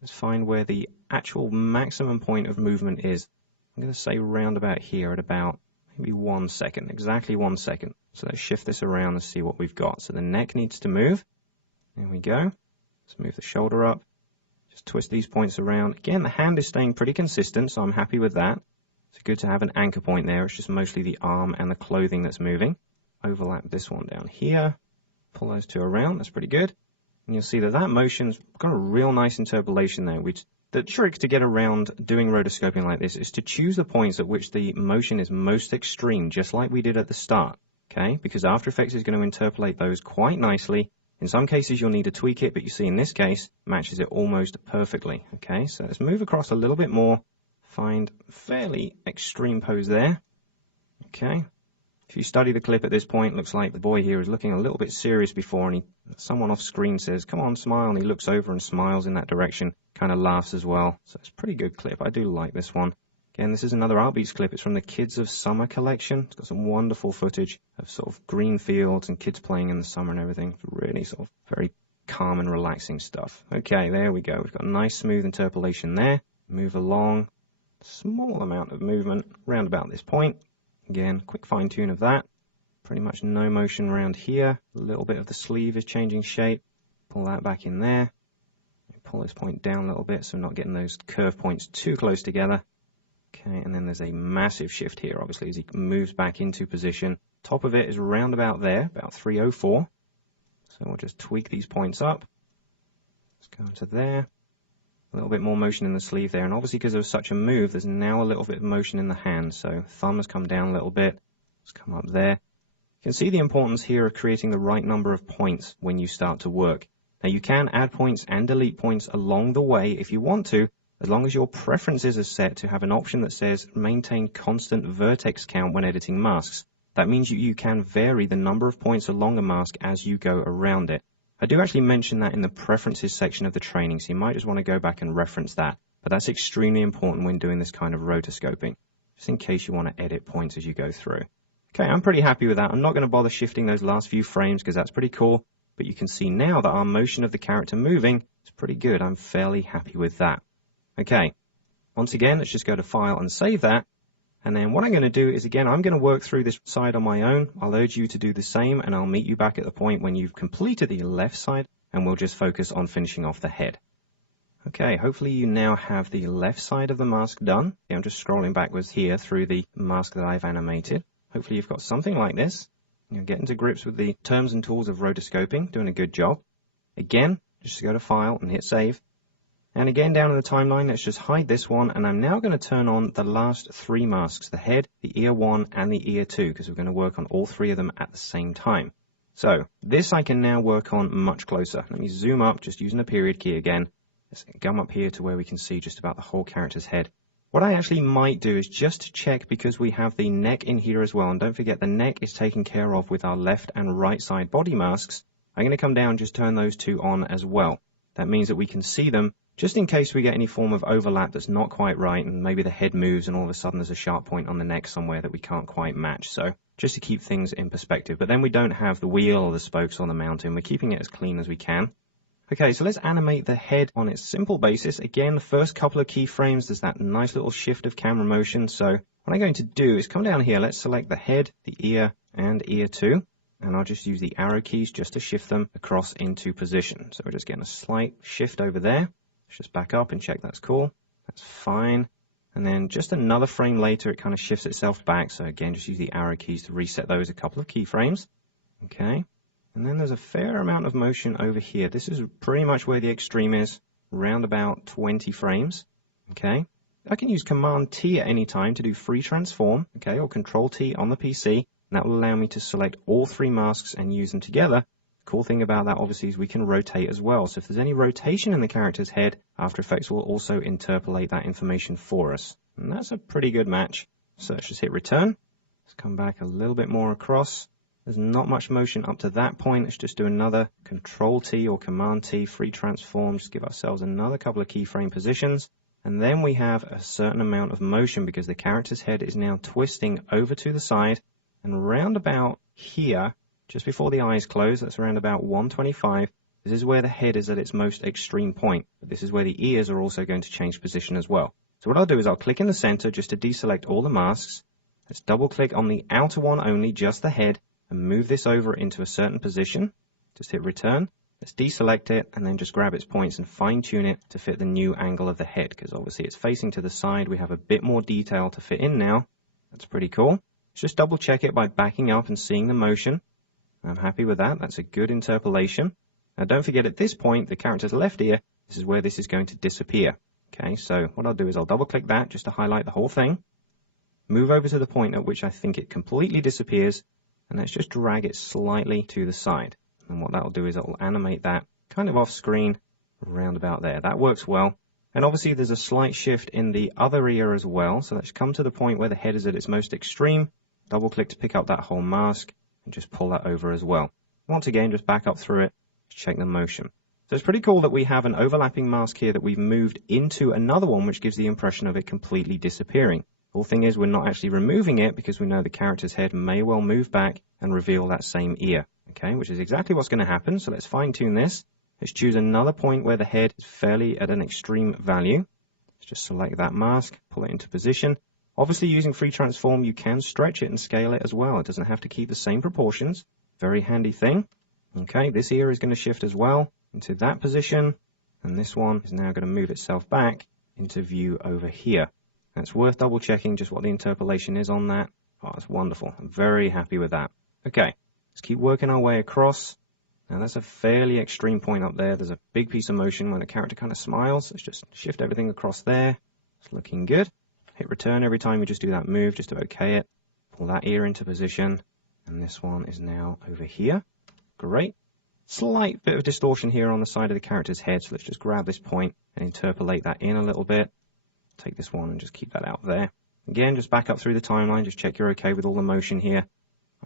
Let's find where the actual maximum point of movement is. I'm going to say round about here at about maybe 1 second, exactly 1 second. So let's shift this around and see what we've got. So the neck needs to move. There we go. Let's move the shoulder up. Just twist these points around. Again, the hand is staying pretty consistent, so I'm happy with that. It's good to have an anchor point there. It's just mostly the arm and the clothing that's moving. Overlap this one down here. Pull those two around. That's pretty good. And you'll see that that motion's got a real nice interpolation there. The trick to get around doing rotoscoping like this is to choose the points at which the motion is most extreme, just like we did at the start, okay? Because After Effects is going to interpolate those quite nicely. In some cases, you'll need to tweak it, but you see in this case, matches it almost perfectly, okay? So let's move across a little bit more, find a fairly extreme pose there, okay? If you study the clip at this point, it looks like the boy here is looking a little bit serious before, and someone off screen says, "Come on, smile," and he looks over and smiles in that direction, kind of laughs as well. So it's a pretty good clip. I do like this one. Again, this is another Artbeats clip. It's from the Kids of Summer collection. It's got some wonderful footage of sort of green fields and kids playing in the summer and everything. Really sort of very calm and relaxing stuff. Okay, there we go. We've got a nice smooth interpolation there. Move along. Small amount of movement around about this point. Again, quick fine tune of that. Pretty much no motion around here. A little bit of the sleeve is changing shape. Pull that back in there. Pull this point down a little bit so we're not getting those curve points too close together. Okay, and then there's a massive shift here, obviously, as he moves back into position. Top of it is round about there, about 304. So we'll just tweak these points up. Let's go to there. A little bit more motion in the sleeve there, and obviously because there was such a move, there's now a little bit of motion in the hand. So thumb has come down a little bit. Let's come up there. You can see the importance here of creating the right number of points when you start to work. Now you can add points and delete points along the way if you want to, as long as your preferences are set to have an option that says maintain constant vertex count when editing masks. That means you can vary the number of points along a mask as you go around it. I do actually mention that in the preferences section of the training, so you might just want to go back and reference that. But that's extremely important when doing this kind of rotoscoping, just in case you want to edit points as you go through. Okay, I'm pretty happy with that. I'm not going to bother shifting those last few frames because that's pretty cool. But you can see now that our motion of the character moving is pretty good. I'm fairly happy with that. Okay, once again, let's just go to File and save that. And then what I'm going to do is, again, I'm going to work through this side on my own. I'll urge you to do the same, and I'll meet you back at the point when you've completed the left side, and we'll just focus on finishing off the head. Okay, hopefully you now have the left side of the mask done. Okay, I'm just scrolling backwards here through the mask that I've animated. Hopefully you've got something like this. You're getting to grips with the terms and tools of rotoscoping, doing a good job. Again, just go to File and hit Save. And again, down in the timeline, let's just hide this one, and I'm now going to turn on the last three masks, the head, the ear 1, and the ear 2, because we're going to work on all three of them at the same time. So, this I can now work on much closer. Let me zoom up, just using the period key again. Let's come up here to where we can see just about the whole character's head. What I actually might do is just to check, because we have the neck in here as well, and don't forget the neck is taken care of with our left and right side body masks. I'm going to come down and just turn those two on as well. That means that we can see them, just in case we get any form of overlap that's not quite right, and maybe the head moves and all of a sudden there's a sharp point on the neck somewhere that we can't quite match. So just to keep things in perspective. But then we don't have the wheel or the spokes on the mountain. We're keeping it as clean as we can. Okay, so let's animate the head on its simple basis. Again, the first couple of keyframes, there's that nice little shift of camera motion. So what I'm going to do is come down here. Let's select the head, the ear, and ear 2. And I'll just use the arrow keys just to shift them across into position. So we're just getting a slight shift over there. Let's just back up and check that's cool. That's fine. And then just another frame later, it kind of shifts itself back. So again, just use the arrow keys to reset those a couple of keyframes. Okay. And then there's a fair amount of motion over here. This is pretty much where the extreme is, around about 20 frames. Okay. I can use Command T at any time to do free transform, okay, or Control T on the PC. And that will allow me to select all three masks and use them together. Cool thing about that obviously is we can rotate as well. So if there's any rotation in the character's head, After Effects will also interpolate that information for us. And that's a pretty good match. So let's just hit return. Let's come back a little bit more across. There's not much motion up to that point. Let's just do another Control T or Command T, free transform. Just give ourselves another couple of keyframe positions. And then we have a certain amount of motion because the character's head is now twisting over to the side. And round about here, just before the eyes close, that's around about 125. This is where the head is at its most extreme point. But this is where the ears are also going to change position as well. So what I'll do is I'll click in the center just to deselect all the masks. Let's double click on the outer one only, just the head, and move this over into a certain position. Just hit return. Let's deselect it and then just grab its points and fine tune it to fit the new angle of the head, because obviously it's facing to the side. We have a bit more detail to fit in now. That's pretty cool. Let's just double check it by backing up and seeing the motion. I'm happy with that. That's a good interpolation. Now don't forget at this point, the character's left ear, this is where this is going to disappear. Okay, so what I'll do is I'll double click that just to highlight the whole thing. Move over to the point at which I think it completely disappears, and let's just drag it slightly to the side. And what that'll do is it'll animate that kind of off screen around about there. That works well. And obviously there's a slight shift in the other ear as well. So let's come to the point where the head is at its most extreme. Double click to pick up that whole mask and just pull that over as well. Once again, just back up through it to check the motion. So it's pretty cool that we have an overlapping mask here that we've moved into another one, which gives the impression of it completely disappearing. The whole thing is we're not actually removing it because we know the character's head may well move back and reveal that same ear. Okay, which is exactly what's going to happen. So let's fine tune this. Let's choose another point where the head is fairly at an extreme value. Let's just select that mask, pull it into position. Obviously using free transform, you can stretch it and scale it as well. It doesn't have to keep the same proportions. Very handy thing. Okay, this ear is going to shift as well into that position. And this one is now going to move itself back into view over here. And it's worth double checking just what the interpolation is on that. Oh, that's wonderful. I'm very happy with that. Okay. Let's keep working our way across. Now that's a fairly extreme point up there. There's a big piece of motion when the character kind of smiles. Let's just shift everything across there. It's looking good. Hit return every time we just do that move just to OK it. Pull that ear into position. And this one is now over here. Great. Slight bit of distortion here on the side of the character's head, so let's just grab this point and interpolate that in a little bit. Take this one and just keep that out there. Again, just back up through the timeline, just check you're okay with all the motion here.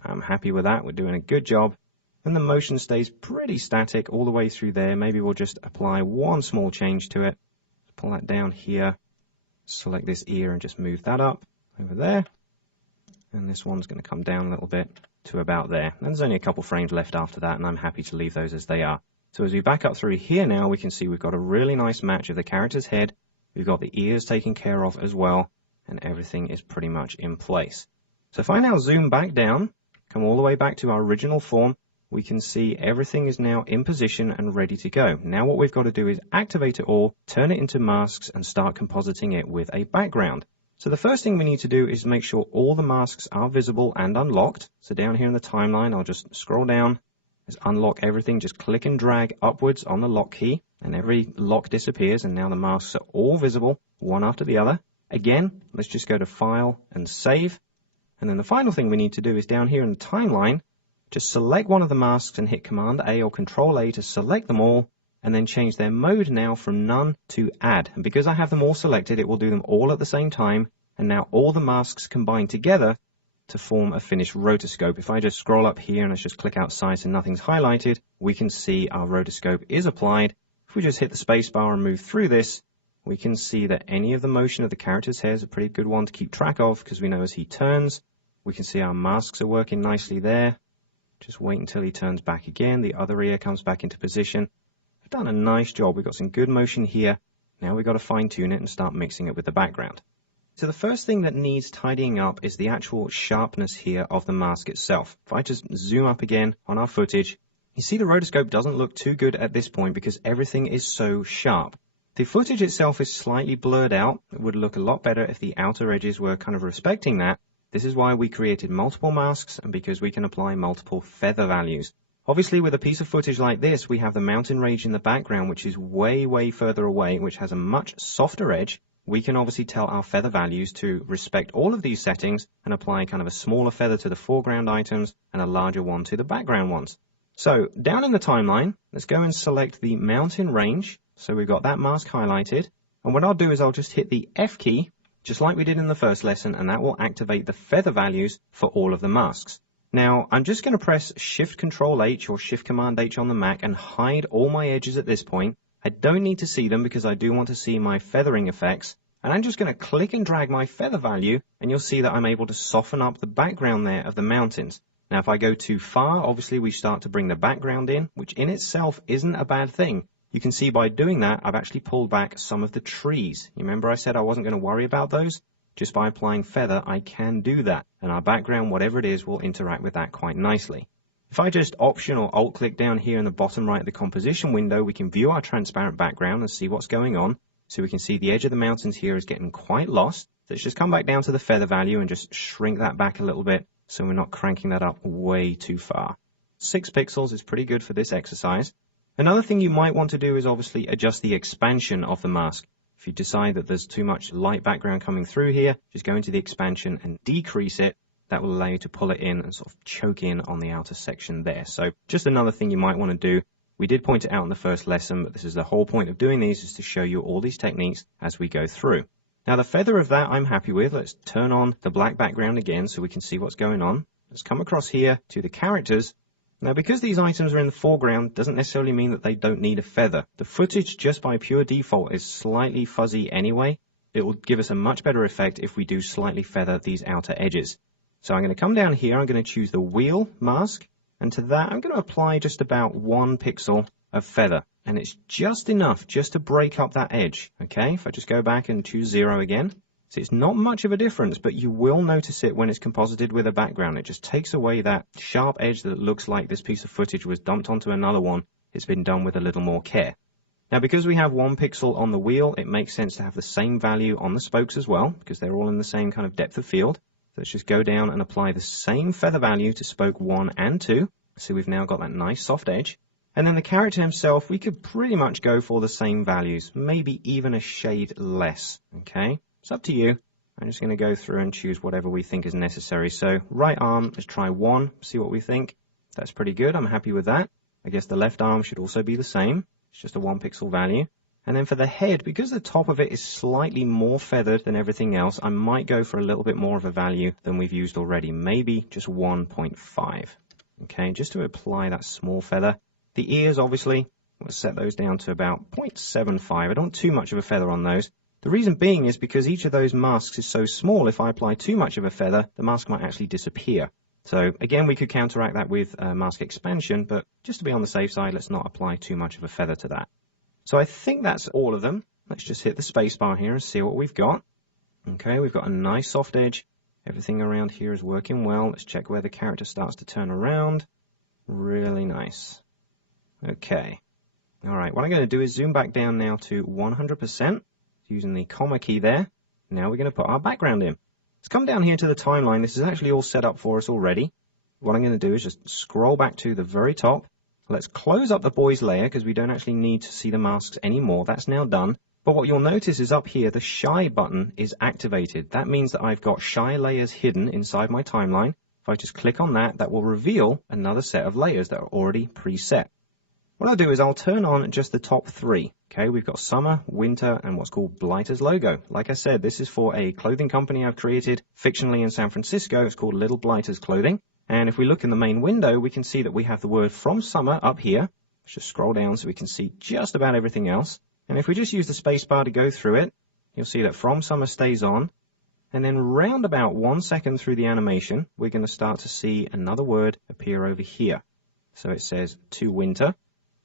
I'm happy with that, we're doing a good job. And the motion stays pretty static all the way through there. Maybe we'll just apply one small change to it. Pull that down here, select this ear and just move that up over there. And this one's going to come down a little bit to about there. And there's only a couple frames left after that, and I'm happy to leave those as they are. So as we back up through here now, we can see we've got a really nice match of the character's head. We've got the ears taken care of as well, and everything is pretty much in place. So if I now zoom back down, come all the way back to our original form, we can see everything is now in position and ready to go. Now what we've got to do is activate it all, turn it into masks, and start compositing it with a background. So the first thing we need to do is make sure all the masks are visible and unlocked. So down here in the timeline, I'll just scroll down, just unlock everything, just click and drag upwards on the lock key, and every lock disappears, and now the masks are all visible, one after the other. Again, let's just go to File and Save. And then the final thing we need to do is down here in the timeline, just select one of the masks and hit Command A or Control A to select them all, and then change their mode now from None to Add. And because I have them all selected, it will do them all at the same time, and now all the masks combine together to form a finished rotoscope. If I just scroll up here and let's just click outside so nothing's highlighted, we can see our rotoscope is applied. If we just hit the spacebar and move through this, we can see that any of the motion of the character's hair is a pretty good one to keep track of, because we know as he turns, we can see our masks are working nicely there. Just wait until he turns back again. The other ear comes back into position. We've done a nice job. We've got some good motion here. Now we've got to fine tune it and start mixing it with the background. So the first thing that needs tidying up is the actual sharpness here of the mask itself. If I just zoom up again on our footage, you see the rotoscope doesn't look too good at this point because everything is so sharp. The footage itself is slightly blurred out. It would look a lot better if the outer edges were kind of respecting that. This is why we created multiple masks, and because we can apply multiple feather values. Obviously, with a piece of footage like this, we have the mountain range in the background, which is way, way further away, which has a much softer edge. We can obviously tell our feather values to respect all of these settings and apply kind of a smaller feather to the foreground items and a larger one to the background ones. So down in the timeline, let's go and select the mountain range. So we've got that mask highlighted. And what I'll do is I'll just hit the F key, just like we did in the first lesson, and that will activate the feather values for all of the masks. Now, I'm just going to press Shift Control H or Shift Command H on the Mac and hide all my edges at this point. I don't need to see them because I do want to see my feathering effects. And I'm just going to click and drag my feather value, and you'll see that I'm able to soften up the background there of the mountains. Now, if I go too far, obviously we start to bring the background in, which in itself isn't a bad thing. You can see by doing that, I've actually pulled back some of the trees. You remember I said I wasn't going to worry about those? Just by applying feather, I can do that. And our background, whatever it is, will interact with that quite nicely. If I just Option or Alt-click down here in the bottom right of the composition window, we can view our transparent background and see what's going on. So we can see the edge of the mountains here is getting quite lost. So let's just come back down to the feather value and just shrink that back a little bit so we're not cranking that up way too far. 6 pixels is pretty good for this exercise. Another thing you might want to do is obviously adjust the expansion of the mask. If you decide that there's too much light background coming through here, just go into the expansion and decrease it. That will allow you to pull it in and sort of choke in on the outer section there. So just another thing you might want to do. We did point it out in the first lesson, but this is the whole point of doing these, is to show you all these techniques as we go through. Now the feather of that I'm happy with. Let's turn on the black background again so we can see what's going on. Let's come across here to the characters. Now, because these items are in the foreground doesn't necessarily mean that they don't need a feather. The footage just by pure default is slightly fuzzy anyway. It will give us a much better effect if we do slightly feather these outer edges. So I'm going to come down here, I'm going to choose the wheel mask, and to that I'm going to apply just about 1 pixel of feather. And it's just enough just to break up that edge, okay? If I just go back and choose 0 again. So it's not much of a difference, but you will notice it when it's composited with a background. It just takes away that sharp edge that looks like this piece of footage was dumped onto another one. It's been done with a little more care. Now, because we have 1 pixel on the wheel, it makes sense to have the same value on the spokes as well, because they're all in the same kind of depth of field. So let's just go down and apply the same feather value to spoke 1 and 2. So we've now got that nice soft edge. And then the character himself, we could pretty much go for the same values, maybe even a shade less, okay? It's up to you. I'm just going to go through and choose whatever we think is necessary. So right arm, let's try 1, see what we think. That's pretty good. I'm happy with that. I guess the left arm should also be the same. It's just a 1 pixel value. And then for the head, because the top of it is slightly more feathered than everything else, I might go for a little bit more of a value than we've used already. Maybe just 1.5. Okay, just to apply that small feather. The ears, obviously, we'll set those down to about 0.75. I don't want too much of a feather on those. The reason being is because each of those masks is so small, if I apply too much of a feather, the mask might actually disappear. So again, we could counteract that with mask expansion, but just to be on the safe side, let's not apply too much of a feather to that. So I think that's all of them. Let's just hit the space bar here and see what we've got. Okay, we've got a nice soft edge. Everything around here is working well. Let's check where the character starts to turn around. Really nice. Okay. All right, what I'm going to do is zoom back down now to 100%. Using the comma key there. Now we're going to put our background in. Let's come down here to the timeline. This is actually all set up for us already. What I'm going to do is just scroll back to the very top. Let's close up the boys layer because we don't actually need to see the masks anymore. That's now done. But what you'll notice is up here, the shy button is activated. That means that I've got shy layers hidden inside my timeline. If I just click on that, that will reveal another set of layers that are already preset. What I'll do is I'll turn on just the top 3. Okay, we've got summer, winter, and what's called Blighter's logo. Like I said, this is for a clothing company I've created fictionally in San Francisco. It's called Little Blighter's Clothing. And if we look in the main window, we can see that we have the word from summer up here. Let's just scroll down so we can see just about everything else. And if we just use the space bar to go through it, you'll see that from summer stays on. And then round about 1 second through the animation, we're going to start to see another word appear over here. So it says to winter.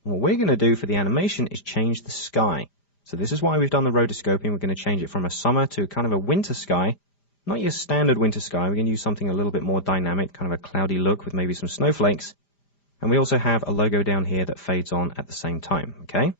What we're going to do for the animation is change the sky. So this is why we've done the rotoscoping. We're going to change it from a summer to kind of a winter sky. Not your standard winter sky. We're going to use something a little bit more dynamic, kind of a cloudy look with maybe some snowflakes. And we also have a logo down here that fades on at the same time. Okay.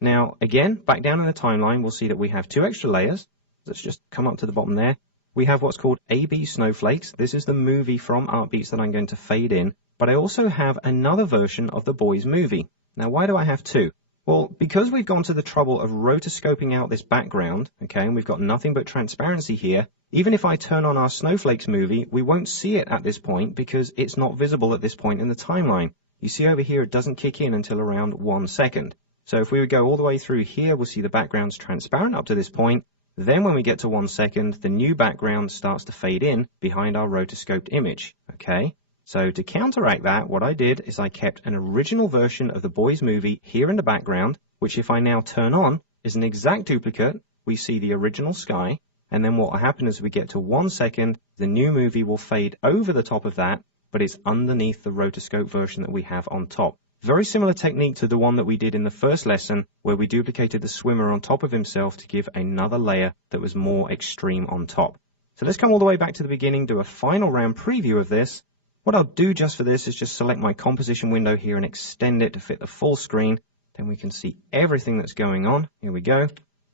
Now, again, back down in the timeline, we'll see that we have 2 extra layers. Let's just come up to the bottom there. We have what's called AB Snowflakes. This is the movie from Artbeats that I'm going to fade in. But I also have another version of the boys movie. Now, why do I have 2? Well, because we've gone to the trouble of rotoscoping out this background, okay, and we've got nothing but transparency here, even if I turn on our Snowflakes movie, we won't see it at this point because it's not visible at this point in the timeline. You see over here, it doesn't kick in until around 1 second. So if we would go all the way through here, we'll see the background's transparent up to this point. Then when we get to 1 second, the new background starts to fade in behind our rotoscoped image, okay? So to counteract that, what I did is I kept an original version of the boys movie here in the background, which if I now turn on is an exact duplicate. We see the original sky. And then what will happen is we get to 1 second, the new movie will fade over the top of that, but it's underneath the rotoscope version that we have on top. Very similar technique to the one that we did in the first lesson where we duplicated the swimmer on top of himself to give another layer that was more extreme on top. So let's come all the way back to the beginning, do a final round preview of this. What I'll do just for this is just select my composition window here and extend it to fit the full screen. Then we can see everything that's going on. Here we go.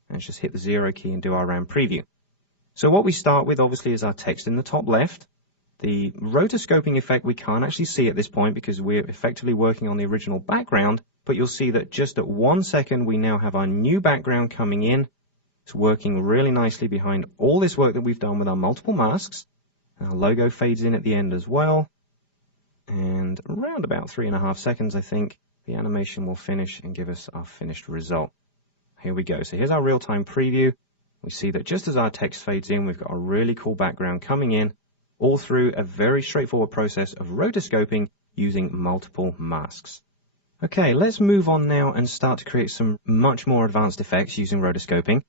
And just hit the 0 key and do our round preview. So what we start with obviously is our text in the top left. The rotoscoping effect we can't actually see at this point because we're effectively working on the original background, but you'll see that just at 1 second we now have our new background coming in. It's working really nicely behind all this work that we've done with our multiple masks. Our logo fades in at the end as well. And around about 3.5 seconds, I think, the animation will finish and give us our finished result. Here we go. So here's our real-time preview. We see that just as our text fades in, we've got a really cool background coming in, all through a very straightforward process of rotoscoping using multiple masks. Okay, let's move on now and start to create some much more advanced effects using rotoscoping.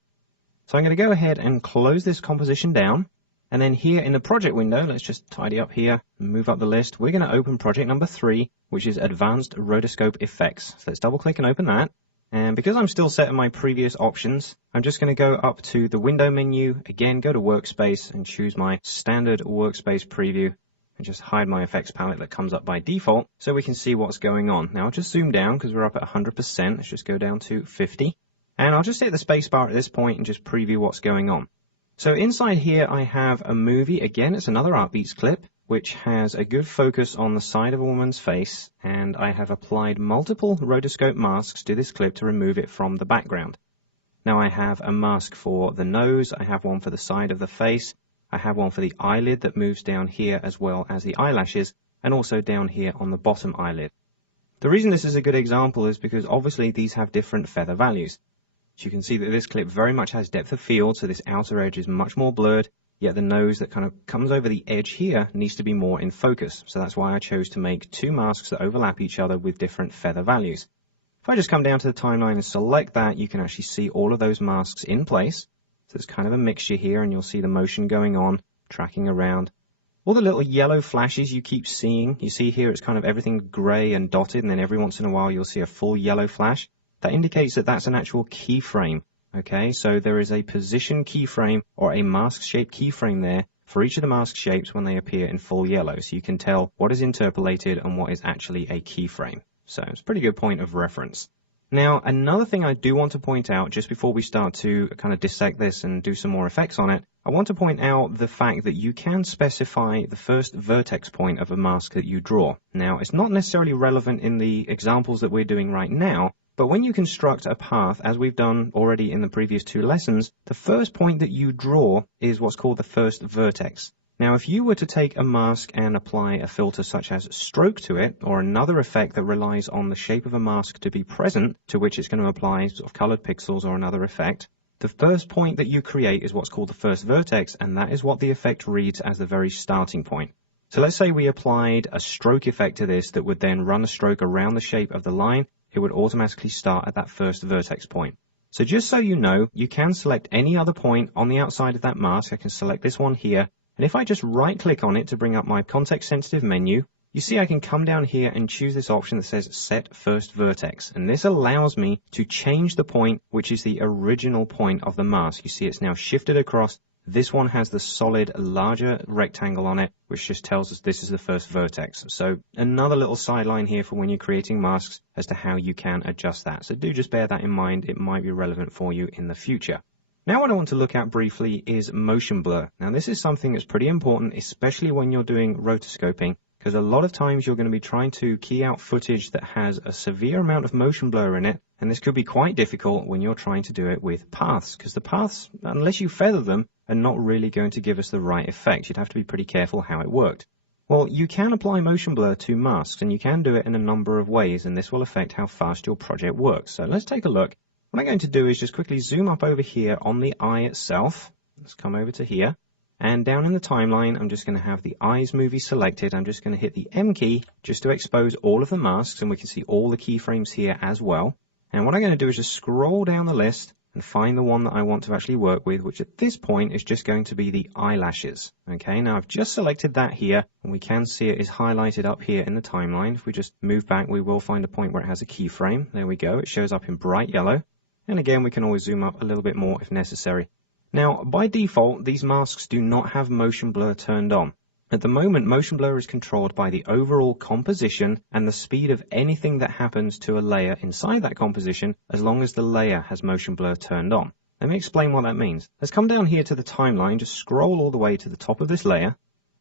So I'm going to go ahead and close this composition down. And then here in the project window, let's just tidy up here and move up the list. We're going to open project number 3, which is Advanced Rotoscope Effects. So let's double click and open that. And because I'm still set in my previous options, I'm just going to go up to the window menu, again, go to workspace and choose my standard workspace preview and just hide my effects palette that comes up by default so we can see what's going on. Now I'll just zoom down because we're up at 100%. Let's just go down to 50. And I'll just hit the space bar at this point and just preview what's going on. So inside here, I have a movie. Again, it's another Artbeats clip, which has a good focus on the side of a woman's face. And I have applied multiple rotoscope masks to this clip to remove it from the background. Now I have a mask for the nose, I have one for the side of the face, I have one for the eyelid that moves down here as well as the eyelashes, and also down here on the bottom eyelid. The reason this is a good example is because obviously these have different feather values. So you can see that this clip very much has depth of field, so this outer edge is much more blurred, yet the nose that kind of comes over the edge here needs to be more in focus. So that's why I chose to make two masks that overlap each other with different feather values. If I just come down to the timeline and select that, you can actually see all of those masks in place. So it's kind of a mixture here, and you'll see the motion going on, tracking around. All the little yellow flashes you keep seeing, you see here it's kind of everything gray and dotted, and then every once in a while you'll see a full yellow flash. That indicates that that's an actual keyframe. Okay, so there is a position keyframe or a mask shape keyframe there for each of the mask shapes when they appear in full yellow. So you can tell what is interpolated and what is actually a keyframe. So it's a pretty good point of reference. Now, another thing I do want to point out just before we start to kind of dissect this and do some more effects on it, I want to point out the fact that you can specify the first vertex point of a mask that you draw. Now, it's not necessarily relevant in the examples that we're doing right now, but when you construct a path, as we've done already in the previous two lessons, the first point that you draw is what's called the first vertex. Now, if you were to take a mask and apply a filter such as stroke to it, or another effect that relies on the shape of a mask to be present, to which it's going to apply sort of colored pixels or another effect, the first point that you create is what's called the first vertex, and that is what the effect reads as the very starting point. So let's say we applied a stroke effect to this that would then run a stroke around the shape of the line. It would automatically start at that first vertex point. So just so you know, you can select any other point on the outside of that mask. I can select this one here. And if I just right click on it to bring up my context sensitive menu, you see I can come down here and choose this option that says set first vertex. And this allows me to change the point, which is the original point of the mask. You see it's now shifted across. This one has the solid larger rectangle on it, which just tells us this is the first vertex. So another little sideline here for when you're creating masks as to how you can adjust that. So do just bear that in mind. It might be relevant for you in the future. Now what I want to look at briefly is motion blur. Now this is something that's pretty important, especially when you're doing rotoscoping, because a lot of times you're going to be trying to key out footage that has a severe amount of motion blur in it, and this could be quite difficult when you're trying to do it with paths, because the paths, unless you feather them, are not really going to give us the right effect. You'd have to be pretty careful how it worked. Well, you can apply motion blur to masks, and you can do it in a number of ways, and this will affect how fast your project works. So let's take a look. What I'm going to do is just quickly zoom up over here on the eye itself. Let's come over to here. And down in the timeline, I'm just going to have the eyes movie selected. I'm just going to hit the M key just to expose all of the masks, and we can see all the keyframes here as well. And what I'm going to do is just scroll down the list and find the one that I want to actually work with, which at this point is just going to be the eyelashes. Okay, now I've just selected that here, and we can see it is highlighted up here in the timeline. If we just move back, we will find a point where it has a keyframe. There we go. It shows up in bright yellow. And again, we can always zoom up a little bit more if necessary. Now, by default, these masks do not have motion blur turned on. At the moment, motion blur is controlled by the overall composition and the speed of anything that happens to a layer inside that composition, as long as the layer has motion blur turned on. Let me explain what that means. Let's come down here to the timeline, just scroll all the way to the top of this layer,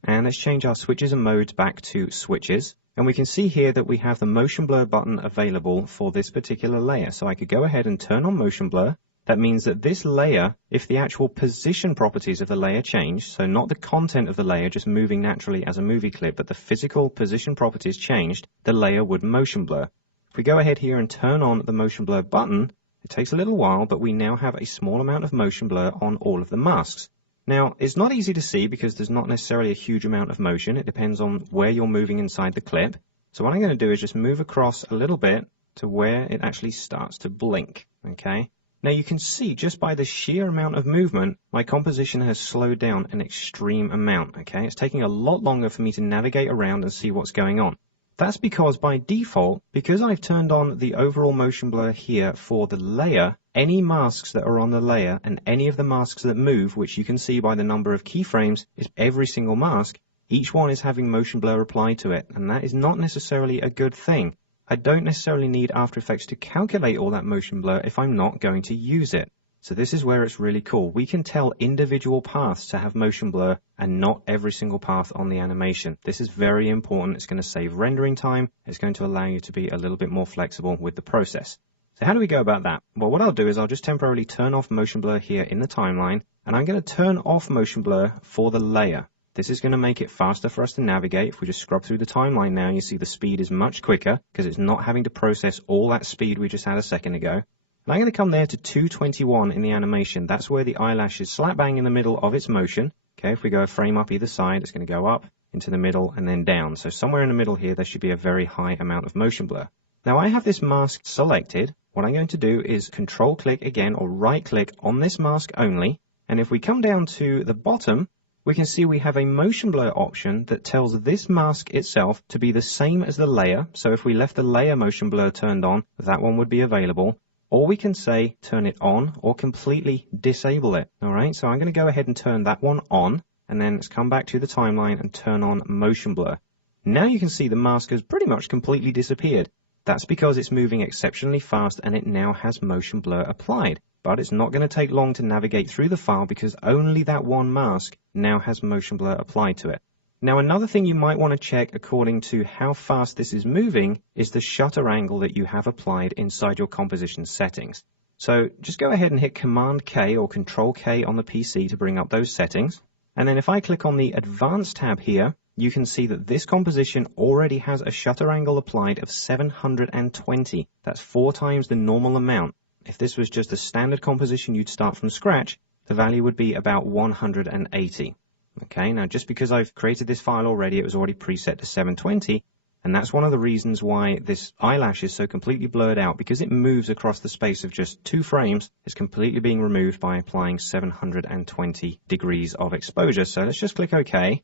and let's change our switches and modes back to switches. And we can see here that we have the motion blur button available for this particular layer. So I could go ahead and turn on motion blur. That means that this layer, if the actual position properties of the layer change, so not the content of the layer just moving naturally as a movie clip, but the physical position properties changed, the layer would motion blur. If we go ahead here and turn on the motion blur button, it takes a little while, but we now have a small amount of motion blur on all of the masks. Now, it's not easy to see because there's not necessarily a huge amount of motion. It depends on where you're moving inside the clip. So what I'm going to do is just move across a little bit to where it actually starts to blink. Okay. Now you can see just by the sheer amount of movement, my composition has slowed down an extreme amount. Okay. It's taking a lot longer for me to navigate around and see what's going on. That's because by default, because I've turned on the overall motion blur here for the layer, any masks that are on the layer and any of the masks that move, which you can see by the number of keyframes, is every single mask, each one is having motion blur applied to it, and that is not necessarily a good thing. I don't necessarily need After Effects to calculate all that motion blur if I'm not going to use it. So this is where it's really cool. We can tell individual paths to have motion blur and not every single path on the animation. This is very important. It's going to save rendering time. It's going to allow you to be a little bit more flexible with the process. So how do we go about that? Well, what I'll do is I'll just temporarily turn off motion blur here in the timeline, and I'm going to turn off motion blur for the layer. This is going to make it faster for us to navigate. If we just scrub through the timeline now, you see the speed is much quicker because it's not having to process all that speed we just had a second ago. And I'm going to come there to 221 in the animation. That's where the eyelash is slap bang in the middle of its motion. Okay, if we go a frame up either side, it's going to go up into the middle and then down. So somewhere in the middle here, there should be a very high amount of motion blur. Now I have this mask selected. What I'm going to do is control click again or right click on this mask only. And if we come down to the bottom, we can see we have a motion blur option that tells this mask itself to be the same as the layer. So if we left the layer motion blur turned on, that one would be available. Or we can say turn it on or completely disable it. All right, so I'm going to go ahead and turn that one on. And then let's come back to the timeline and turn on motion blur. Now you can see the mask has pretty much completely disappeared. That's because it's moving exceptionally fast and it now has motion blur applied. But it's not going to take long to navigate through the file because only that one mask now has motion blur applied to it. Now another thing you might want to check according to how fast this is moving is the shutter angle that you have applied inside your composition settings. So just go ahead and hit Command K or Control K on the PC to bring up those settings. And then if I click on the Advanced tab here, you can see that this composition already has a shutter angle applied of 720. That's 4 times the normal amount. If this was just a standard composition you'd start from scratch, the value would be about 180. Okay, now just because I've created this file already, it was already preset to 720, and that's one of the reasons why this eyelash is so completely blurred out, because it moves across the space of just 2 frames. It's completely being removed by applying 720 degrees of exposure. So let's just click OK.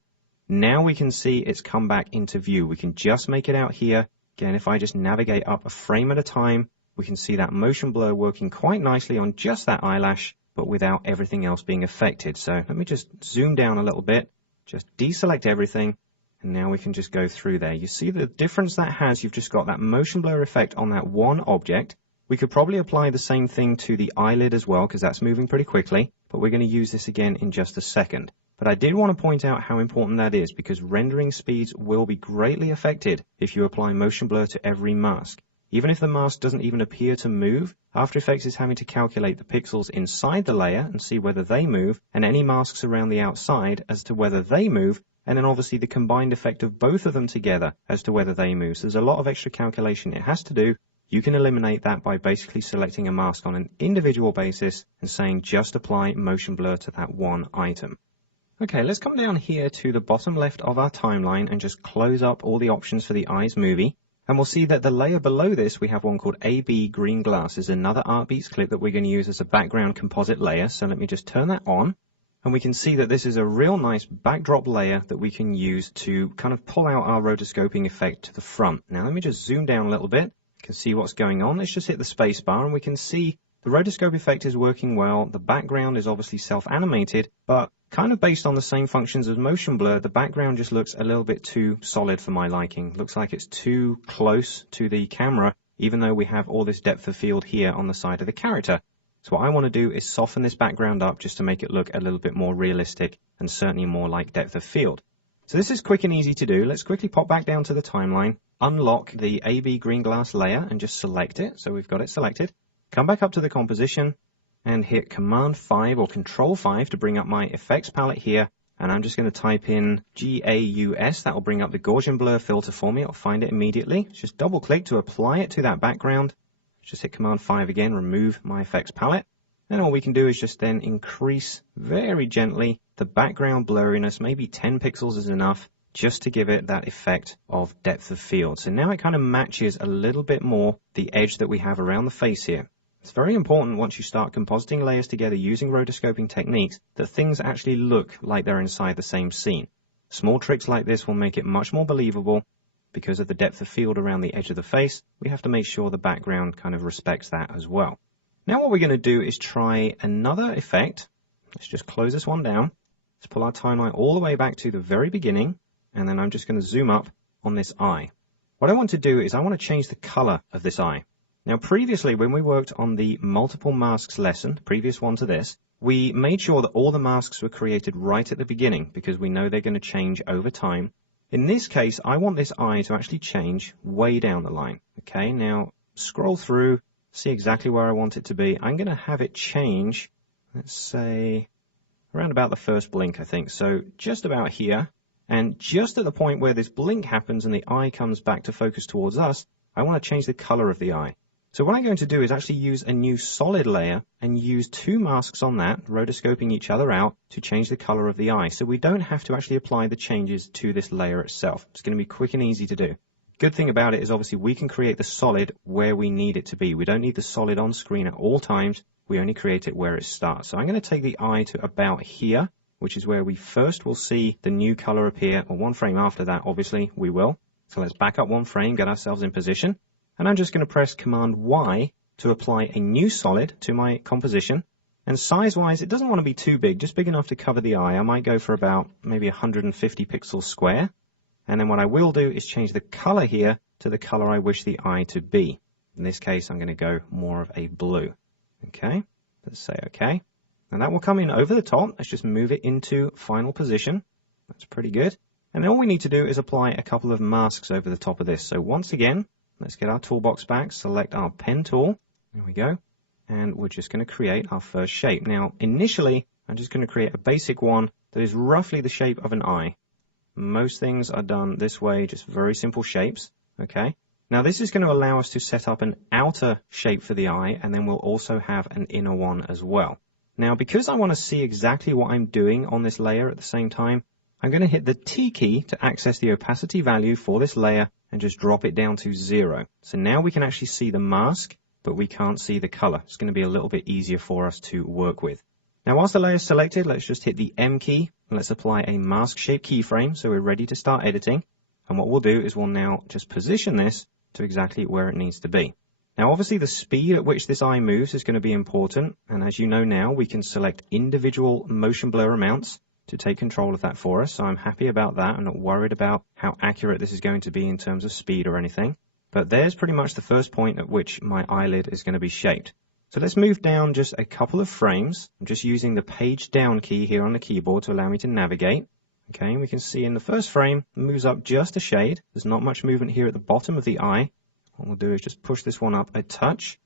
Now we can see it's come back into view. We can just make it out here. Again, if I just navigate up a frame at a time, we can see that motion blur working quite nicely on just that eyelash, but without everything else being affected. So let me just zoom down a little bit, just deselect everything, and now we can just go through there. You see the difference that has? You've just got that motion blur effect on that one object. We could probably apply the same thing to the eyelid as well, because that's moving pretty quickly, but we're going to use this again in just a second. But I did want to point out how important that is, because rendering speeds will be greatly affected if you apply motion blur to every mask. Even if the mask doesn't even appear to move, After Effects is having to calculate the pixels inside the layer and see whether they move, and any masks around the outside as to whether they move, and then obviously the combined effect of both of them together as to whether they move. So there's a lot of extra calculation it has to do. You can eliminate that by basically selecting a mask on an individual basis and saying just apply motion blur to that one item. Okay, let's come down here to the bottom left of our timeline and just close up all the options for the eyes movie. And we'll see that the layer below this, we have one called AB Green Glass. Is another Artbeats clip that we're going to use as a background composite layer. So let me just turn that on. And we can see that this is a real nice backdrop layer that we can use to kind of pull out our rotoscoping effect to the front. Now let me just zoom down a little bit. You can see what's going on. Let's just hit the space bar and we can see the rotoscope effect is working well. The background is obviously self-animated, but kind of based on the same functions as motion blur, the background just looks a little bit too solid for my liking. Looks like it's too close to the camera, even though we have all this depth of field here on the side of the character. So what I want to do is soften this background up just to make it look a little bit more realistic and certainly more like depth of field. So this is quick and easy to do. Let's quickly pop back down to the timeline, unlock the AB Green Glass layer and just select it. So we've got it selected. Come back up to the composition and hit Command 5 or Control 5 to bring up my effects palette here. And I'm just going to type in GAUS. That will bring up the Gaussian blur filter for me. I'll find it immediately. Just double click to apply it to that background. Just hit Command 5 again, remove my effects palette. And all we can do is just then increase very gently the background blurriness. Maybe 10 pixels is enough just to give it that effect of depth of field. So now it kind of matches a little bit more the edge that we have around the face here. It's very important once you start compositing layers together using rotoscoping techniques that things actually look like they're inside the same scene. Small tricks like this will make it much more believable. Because of the depth of field around the edge of the face, we have to make sure the background kind of respects that as well. Now what we're going to do is try another effect. Let's just close this one down. Let's pull our timeline all the way back to the very beginning, and then I'm just going to zoom up on this eye. What I want to do is I want to change the color of this eye. Now previously when we worked on the multiple masks lesson, the previous one to this, we made sure that all the masks were created right at the beginning because we know they're going to change over time. In this case, I want this eye to actually change way down the line. Okay, now scroll through, see exactly where I want it to be. I'm going to have it change, let's say, around about the first blink, I think. So just about here, and just at the point where this blink happens and the eye comes back to focus towards us, I want to change the color of the eye. So what I'm going to do is actually use a new solid layer and use two masks on that, rotoscoping each other out to change the color of the eye. So we don't have to actually apply the changes to this layer itself. It's going to be quick and easy to do. Good thing about it is obviously we can create the solid where we need it to be. We don't need the solid on screen at all times. We only create it where it starts. So I'm going to take the eye to about here, which is where we first will see the new color appear, or one frame after that, obviously, we will. So let's back up one frame, get ourselves in position. And I'm just going to press Command Y to apply a new solid to my composition. And size-wise, it doesn't want to be too big, just big enough to cover the eye. I might go for about maybe 150 pixels square. And then what I will do is change the color here to the color I wish the eye to be. In this case, I'm going to go more of a blue. Okay, let's say OK. And that will come in over the top. Let's just move it into final position. That's pretty good. And then all we need to do is apply a couple of masks over the top of this. So once again, let's get our toolbox back, select our pen tool. There we go. And we're just going to create our first shape. Now, initially, I'm just going to create a basic one that is roughly the shape of an eye. Most things are done this way, just very simple shapes. Okay. Now, this is going to allow us to set up an outer shape for the eye, and then we'll also have an inner one as well. Now, because I want to see exactly what I'm doing on this layer at the same time, I'm going to hit the T key to access the opacity value for this layer and just drop it down to 0. So now we can actually see the mask, but we can't see the color. It's going to be a little bit easier for us to work with. Now, whilst the layer is selected, let's just hit the M key and let's apply a mask shape keyframe so we're ready to start editing. And what we'll do is we'll now just position this to exactly where it needs to be. Now, obviously, the speed at which this eye moves is going to be important. And as you know now, we can select individual motion blur amounts to take control of that for us. So I'm happy about that. I'm not worried about how accurate this is going to be in terms of speed or anything. But there's pretty much the first point at which my eyelid is going to be shaped. So let's move down just a couple of frames. I'm just using the page down key here on the keyboard to allow me to navigate. Okay, and we can see in the first frame, it moves up just a shade. There's not much movement here at the bottom of the eye. What we'll do is just push this one up a touch.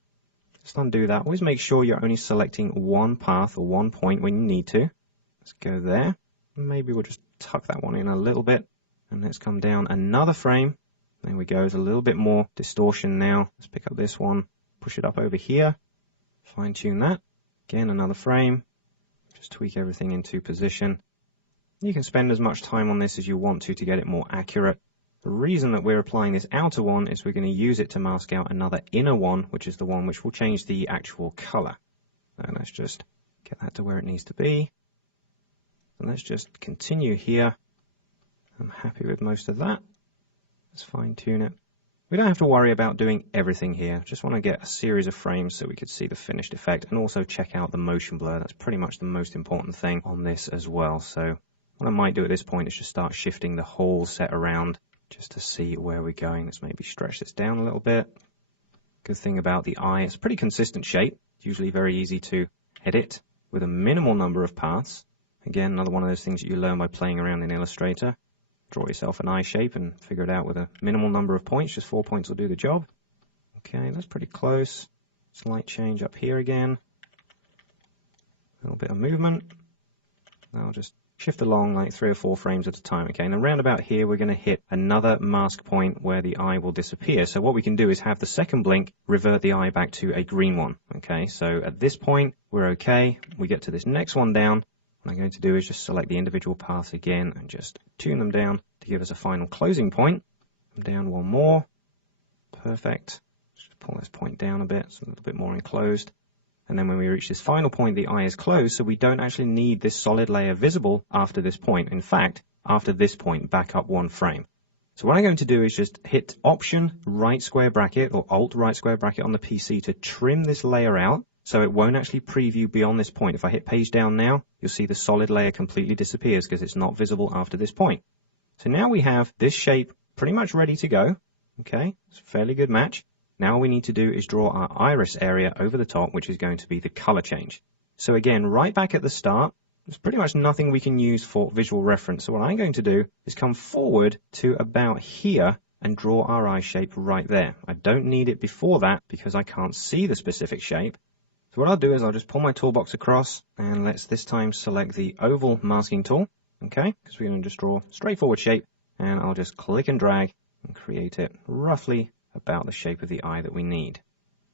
Just undo that. Always make sure you're only selecting one path or one point when you need to. Let's go there. Maybe we'll just tuck that one in a little bit. And let's come down another frame. There we go. There's a little bit more distortion now. Let's pick up this one, push it up over here. Fine tune that. Again, another frame. Just tweak everything into position. You can spend as much time on this as you want to get it more accurate. The reason that we're applying this outer one is we're going to use it to mask out another inner one, which is the one which will change the actual color. And let's just get that to where it needs to be. And let's just continue here. I'm happy with most of that. Let's fine tune it. We don't have to worry about doing everything here. Just want to get a series of frames so we could see the finished effect and also check out the motion blur. That's pretty much the most important thing on this as well. So what I might do at this point is just start shifting the whole set around just to see where we're going. Let's maybe stretch this down a little bit. Good thing about the eye, it's a pretty consistent shape. It's usually very easy to edit with a minimal number of paths. Again, another one of those things that you learn by playing around in Illustrator. Draw yourself an eye shape and figure it out with a minimal number of points. Just 4 points will do the job. Okay, that's pretty close. Slight change up here again. A little bit of movement. I'll just shift along like 3 or 4 frames at a time. Okay, and around about here, we're going to hit another mask point where the eye will disappear. So what we can do is have the second blink revert the eye back to a green one. Okay, so at this point, we're okay. We get to this next one down. What I'm going to do is just select the individual paths again and just tune them down to give us a final closing point. Down one more. Perfect. Just pull this point down a bit. It's a little bit more enclosed. And then when we reach this final point, the eye is closed, so we don't actually need this solid layer visible after this point. In fact, after this point, back up one frame. So what I'm going to do is just hit Option right square bracket or Alt right square bracket on the PC to trim this layer out. So it won't actually preview beyond this point. If I hit page down now, you'll see the solid layer completely disappears because it's not visible after this point. So now we have this shape pretty much ready to go. Okay, it's a fairly good match. Now all we need to do is draw our iris area over the top, which is going to be the color change. So again, right back at the start, there's pretty much nothing we can use for visual reference. So what I'm going to do is come forward to about here and draw our eye shape right there. I don't need it before that because I can't see the specific shape. So what I'll do is I'll just pull my toolbox across, and let's this time select the oval masking tool, okay, because we're going to just draw a straightforward shape, and I'll just click and drag and create it roughly about the shape of the eye that we need.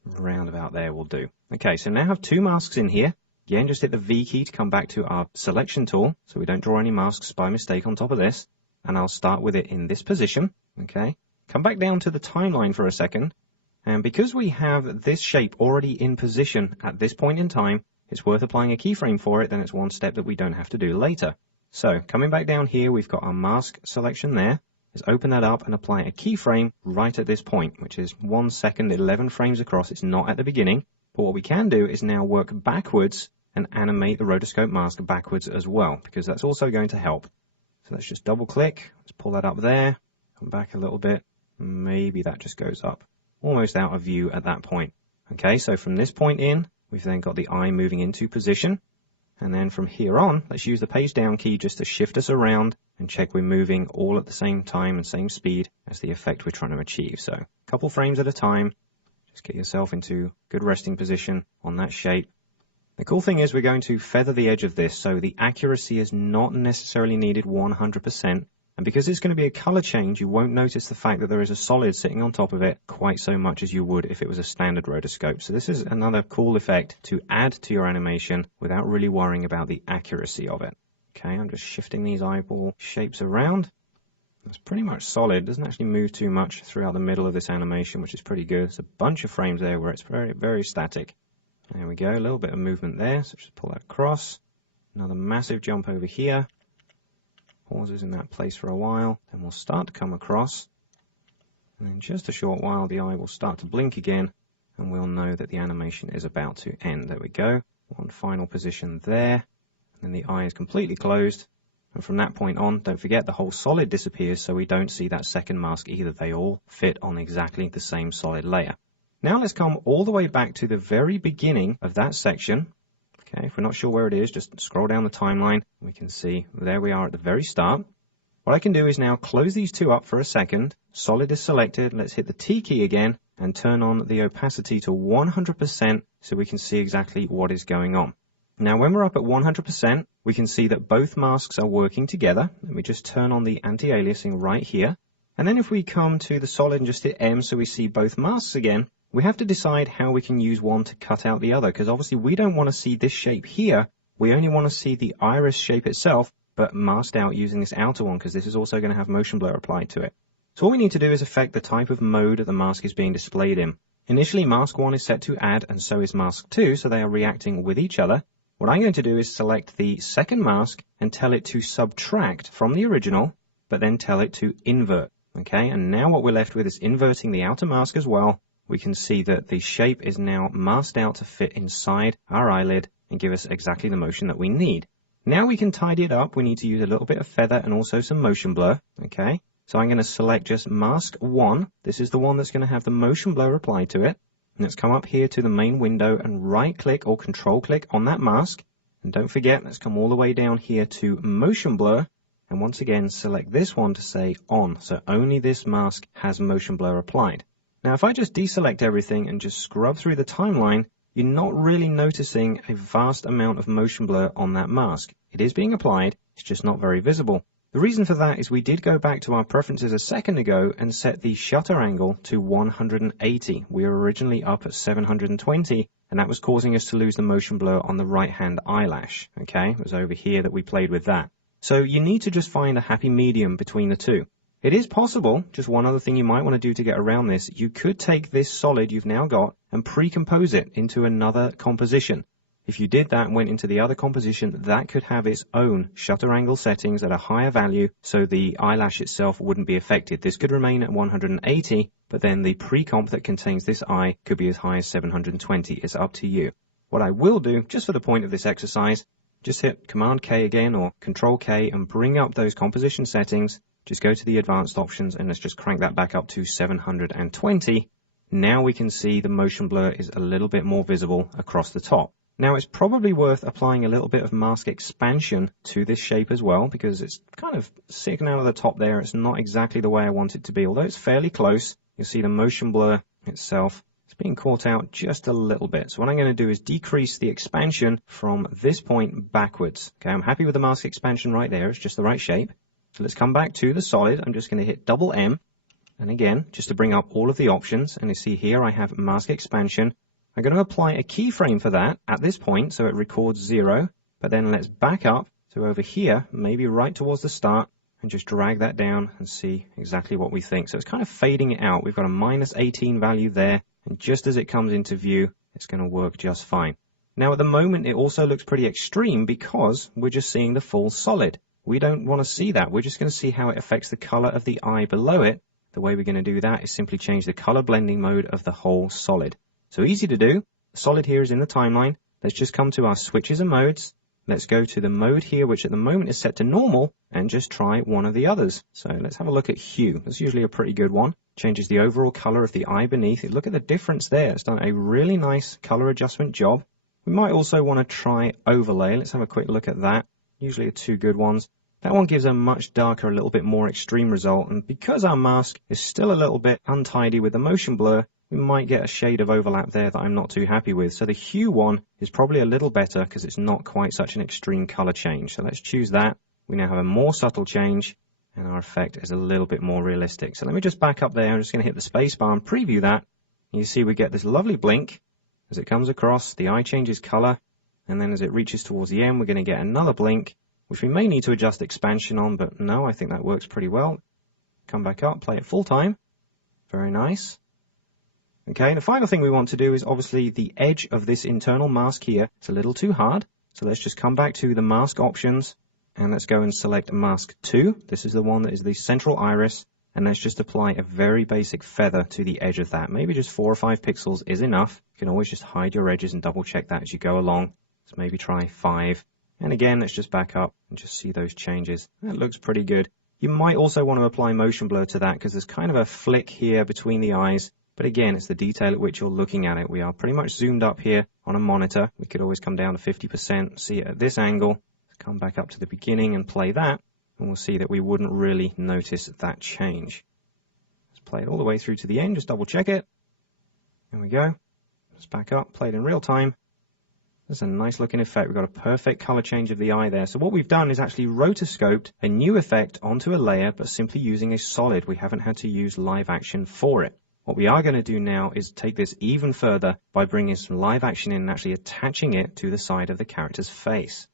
Round about there will do. Okay, so now I have two masks in here. Again, just hit the V key to come back to our selection tool so we don't draw any masks by mistake on top of this. And I'll start with it in this position, okay? Come back down to the timeline for a second. And because we have this shape already in position at this point in time, it's worth applying a keyframe for it, then it's one step that we don't have to do later. So coming back down here, we've got our mask selection there. Let's open that up and apply a keyframe right at this point, which is 1 second, 11 frames across. It's not at the beginning, but what we can do is now work backwards and animate the rotoscope mask backwards as well, because that's also going to help. So let's just double click, let's pull that up there, come back a little bit, maybe that just goes up, almost out of view at that point. Okay, so from this point in, we've then got the eye moving into position. And then from here on, let's use the page down key just to shift us around and check we're moving all at the same time and same speed as the effect we're trying to achieve. So a couple frames at a time, just get yourself into good resting position on that shape. The cool thing is we're going to feather the edge of this, so the accuracy is not necessarily needed 100%. And because it's going to be a color change, you won't notice the fact that there is a solid sitting on top of it quite so much as you would if it was a standard rotoscope. So this is another cool effect to add to your animation without really worrying about the accuracy of it. Okay, I'm just shifting these eyeball shapes around. It's pretty much solid. It doesn't actually move too much throughout the middle of this animation, which is pretty good. There's a bunch of frames there where it's very, very static. There we go, a little bit of movement there. So just pull that across. Another massive jump over here. Pauses in that place for a while, then we'll start to come across, and in just a short while the eye will start to blink again, and we'll know that the animation is about to end. There we go, one final position there, and then the eye is completely closed, and from that point on, don't forget the whole solid disappears, so we don't see that second mask either. They all fit on exactly the same solid layer. Now let's come all the way back to the very beginning of that section. Okay, if we're not sure where it is, just scroll down the timeline. We can see there we are at the very start. What I can do is now close these two up for a second. Solid is selected. Let's hit the T key again and turn on the opacity to 100% so we can see exactly what is going on. Now, when we're up at 100%, we can see that both masks are working together. Let me just turn on the anti-aliasing right here. And then if we come to the solid and just hit M so we see both masks again, we have to decide how we can use one to cut out the other, because obviously we don't want to see this shape here. We only want to see the iris shape itself, but masked out using this outer one, because this is also going to have motion blur applied to it. So all we need to do is affect the type of mode the mask is being displayed in. Initially, mask 1 is set to add, and so is mask 2, so they are reacting with each other. What I'm going to do is select the second mask and tell it to subtract from the original, but then tell it to invert. Okay, and now what we're left with is inverting the outer mask as well. We can see that the shape is now masked out to fit inside our eyelid and give us exactly the motion that we need. Now we can tidy it up. We need to use a little bit of feather and also some motion blur. Okay, so I'm going to select just mask 1. This is the one that's going to have the motion blur applied to it. And let's come up here to the main window and right click or control click on that mask. And don't forget, let's come all the way down here to motion blur. And once again, select this one to say on. So only this mask has motion blur applied. Now, if I just deselect everything and just scrub through the timeline, you're not really noticing a vast amount of motion blur on that mask. It is being applied, it's just not very visible. The reason for that is we did go back to our preferences a second ago and set the shutter angle to 180. We were originally up at 720, and that was causing us to lose the motion blur on the right-hand eyelash. Okay, it was over here that we played with that. So you need to just find a happy medium between the two. It is possible, just one other thing you might want to do to get around this, you could take this solid you've now got and pre-compose it into another composition. If you did that and went into the other composition, that could have its own shutter angle settings at a higher value, so the eyelash itself wouldn't be affected. This could remain at 180, but then the pre-comp that contains this eye could be as high as 720. It's up to you. What I will do, just for the point of this exercise, just hit Command K again or Control K and bring up those composition settings. Just go to the advanced options and let's just crank that back up to 720. Now we can see the motion blur is a little bit more visible across the top. Now it's probably worth applying a little bit of mask expansion to this shape as well, because it's kind of sticking out of the top there. It's not exactly the way I want it to be, although it's fairly close. You'll see the motion blur itself. It's being caught out just a little bit. So what I'm going to do is decrease the expansion from this point backwards. Okay, I'm happy with the mask expansion right there. It's just the right shape. So let's come back to the solid. I'm just going to hit double M. And again, just to bring up all of the options. And you see here I have mask expansion. I'm going to apply a keyframe for that at this point, so it records 0. But then let's back up to over here, maybe right towards the start, and just drag that down and see exactly what we think. So it's kind of fading it out. We've got a -18 value there, and just as it comes into view, it's going to work just fine. Now at the moment, it also looks pretty extreme because we're just seeing the full solid. We don't want to see that. We're just going to see how it affects the color of the eye below it. The way we're going to do that is simply change the color blending mode of the whole solid. So easy to do. The solid here is in the timeline. Let's just come to our switches and modes. Let's go to the mode here, which at the moment is set to normal, and just try one of the others. So let's have a look at hue. That's usually a pretty good one. Changes the overall color of the eye beneath it. Look at the difference there. It's done a really nice color adjustment job. We might also want to try overlay. Let's have a quick look at that. Usually are two good ones. That one gives a much darker, a little bit more extreme result. And because our mask is still a little bit untidy with the motion blur, we might get a shade of overlap there that I'm not too happy with. So the hue one is probably a little better because it's not quite such an extreme color change. So let's choose that. We now have a more subtle change and our effect is a little bit more realistic. So let me just back up there. I'm just going to hit the space bar and preview that. And you see we get this lovely blink as it comes across. The eye changes color. And then as it reaches towards the end, we're going to get another blink, which we may need to adjust expansion on, but no, I think that works pretty well. Come back up, play it full time. Very nice. Okay, the final thing we want to do is obviously the edge of this internal mask here. It's a little too hard. So let's just come back to the mask options and let's go and select mask 2. This is the one that is the central iris. And let's just apply a very basic feather to the edge of that. Maybe just 4 or 5 pixels is enough. You can always just hide your edges and double check that as you go along. So maybe try 5. And again, let's just back up and just see those changes. That looks pretty good. You might also want to apply motion blur to that because there's kind of a flick here between the eyes. But again, it's the detail at which you're looking at it. We are pretty much zoomed up here on a monitor. We could always come down to 50%, see it at this angle, come back up to the beginning and play that, and we'll see that we wouldn't really notice that change. Let's play it all the way through to the end, just double check it. There we go. Let's back up, play it in real time. That's a nice looking effect. We've got a perfect color change of the eye there. So what we've done is actually rotoscoped a new effect onto a layer, but simply using a solid. We haven't had to use live action for it. What we are going to do now is take this even further by bringing some live action in and actually attaching it to the side of the character's face.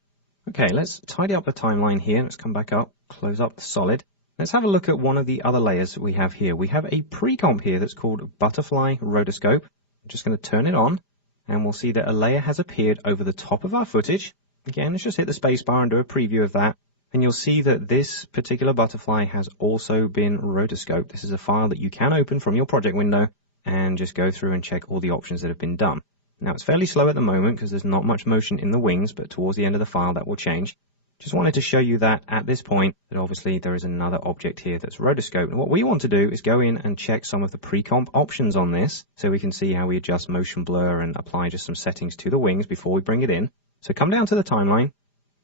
Okay, let's tidy up the timeline here. Let's come back up, close up the solid. Let's have a look at one of the other layers that we have here. We have a pre-comp here that's called Butterfly Rotoscope. I'm just going to turn it on and we'll see that a layer has appeared over the top of our footage. Again, let's just hit the space bar and do a preview of that. And you'll see that this particular butterfly has also been rotoscoped. This is a file that you can open from your project window and just go through and check all the options that have been done. Now it's fairly slow at the moment because there's not much motion in the wings, but towards the end of the file that will change. Just wanted to show you that at this point that obviously there is another object here that's rotoscoped. And what we want to do is go in and check some of the pre-comp options on this so we can see how we adjust motion blur and apply just some settings to the wings before we bring it in. So come down to the timeline,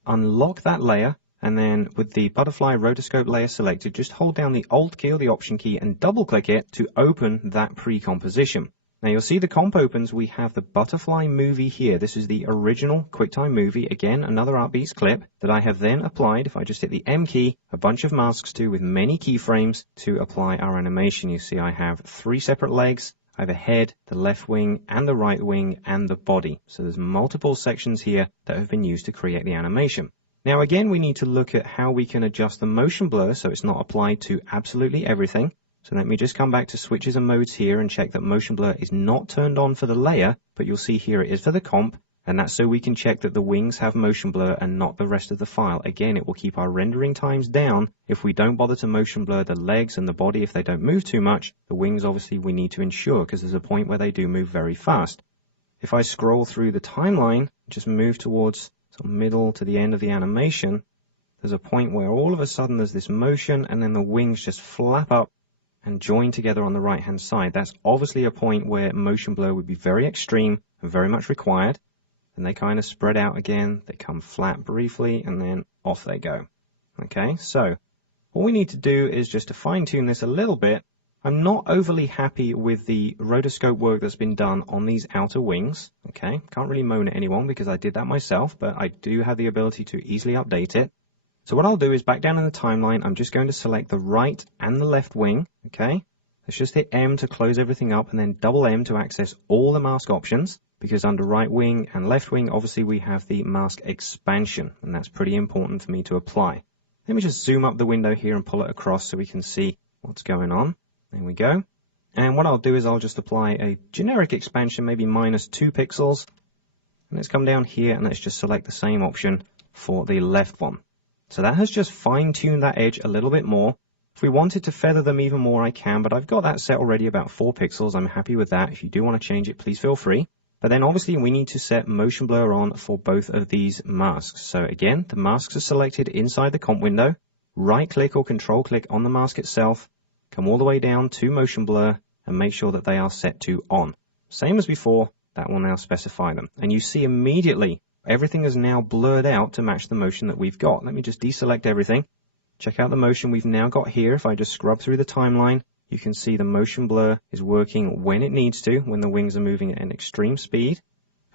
unlock that layer, and then with the butterfly rotoscope layer selected, just hold down the Alt key or the Option key and double click it to open that pre-composition. Now you'll see the comp opens, we have the butterfly movie here. This is the original QuickTime movie. Again, another ArtBeats clip that I have then applied, if I just hit the M key, a bunch of masks to with many keyframes to apply our animation. You see I have 3 separate legs. I have a head, the left wing, and the right wing, and the body. So there's multiple sections here that have been used to create the animation. Now again, we need to look at how we can adjust the motion blur so it's not applied to absolutely everything. So let me just come back to switches and modes here and check that motion blur is not turned on for the layer, but you'll see here it is for the comp, and that's so we can check that the wings have motion blur and not the rest of the file. Again, it will keep our rendering times down if we don't bother to motion blur the legs and the body if they don't move too much. The wings obviously we need to ensure because there's a point where they do move very fast. If I scroll through the timeline, just move towards the middle to the end of the animation, there's a point where all of a sudden there's this motion and then the wings just flap up and join together on the right hand side. That's obviously a point where motion blur would be very extreme and very much required. then they kind of spread out again, they come flat briefly, and then off they go. Okay, so all we need to do is just to fine-tune this a little bit. I'm not overly happy with the rotoscope work that's been done on these outer wings. Okay, can't really moan at anyone because I did that myself, but I do have the ability to easily update it. So what I'll do is back down in the timeline, I'm just going to select the right and the left wing. Okay, let's just hit M to close everything up and then double M to access all the mask options, because under right wing and left wing, obviously we have the mask expansion, and that's pretty important for me to apply. Let me just zoom up the window here and pull it across so we can see what's going on. There we go. And what I'll do is I'll just apply a generic expansion, maybe -2 pixels. And let's come down here and let's just select the same option for the left one. So that has just fine-tuned that edge a little bit more. If we wanted to feather them even more, I can, but I've got that set already about 4 pixels. I'm happy with that. If you do want to change it, please feel free. But then obviously we need to set motion blur on for both of these masks. So again, the masks are selected inside the comp window. Right-click or control-click on the mask itself. Come all the way down to motion blur and make sure that they are set to on. Same as before, that will now specify them. And you see immediately everything is now blurred out to match the motion that we've got. Let me just deselect everything. Check out the motion we've now got here. If I just scrub through the timeline, you can see the motion blur is working when it needs to, when the wings are moving at an extreme speed.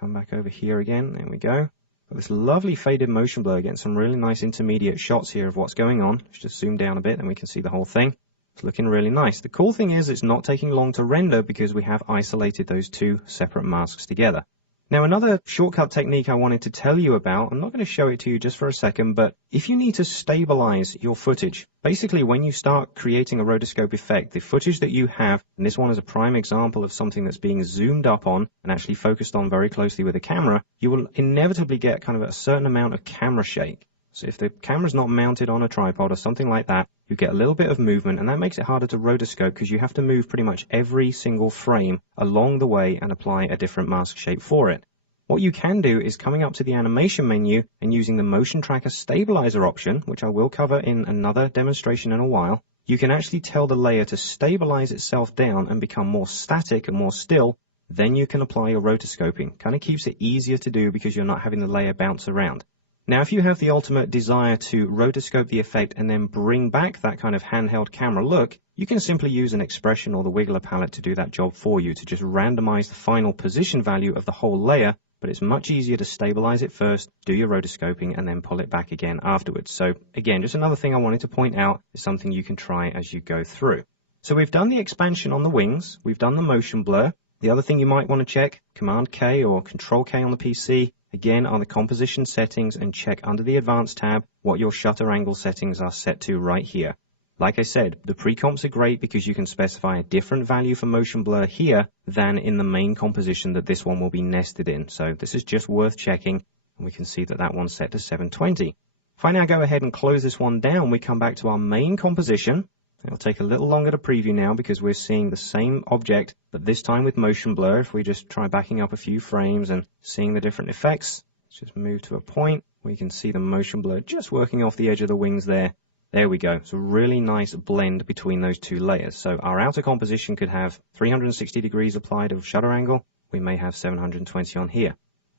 Come back over here again. There we go. Got this lovely faded motion blur, getting some really nice intermediate shots here of what's going on. Let's just zoom down a bit and we can see the whole thing. It's looking really nice. The cool thing is it's not taking long to render because we have isolated those two separate masks together. Now another shortcut technique I wanted to tell you about, I'm not going to show it to you just for a second, but if you need to stabilize your footage, basically when you start creating a rotoscope effect, the footage that you have, and this one is a prime example of something that's being zoomed up on and actually focused on very closely with a camera, you will inevitably get kind of a certain amount of camera shake. So if the camera's not mounted on a tripod or something like that, you get a little bit of movement, and that makes it harder to rotoscope because you have to move pretty much every single frame along the way and apply a different mask shape for it. What you can do is coming up to the animation menu and using the motion tracker stabilizer option, which I will cover in another demonstration in a while, you can actually tell the layer to stabilize itself down and become more static and more still. Then you can apply your rotoscoping. Kind of keeps it easier to do because you're not having the layer bounce around. Now, if you have the ultimate desire to rotoscope the effect and then bring back that kind of handheld camera look, you can simply use an expression or the wiggler palette to do that job for you, to just randomize the final position value of the whole layer, but it's much easier to stabilize it first, do your rotoscoping, and then pull it back again afterwards. So again, just another thing I wanted to point out is something you can try as you go through. So we've done the expansion on the wings, we've done the motion blur. The other thing you might want to check, Command K or Control K on the PC, again, are the composition settings, and check under the Advanced tab what your shutter angle settings are set to right here. Like I said, the pre-comps are great because you can specify a different value for motion blur here than in the main composition that this one will be nested in. So this is just worth checking, and we can see that that one's set to 720. If I now go ahead and close this one down, we come back to our main composition. It'll take a little longer to preview now because we're seeing the same object, but this time with motion blur. If we just try backing up a few frames and seeing the different effects, let's just move to a point where you can see the motion blur just working off the edge of the wings there. There we go. It's a really nice blend between those two layers. So our outer composition could have 360 degrees applied of shutter angle. We may have 720 on here.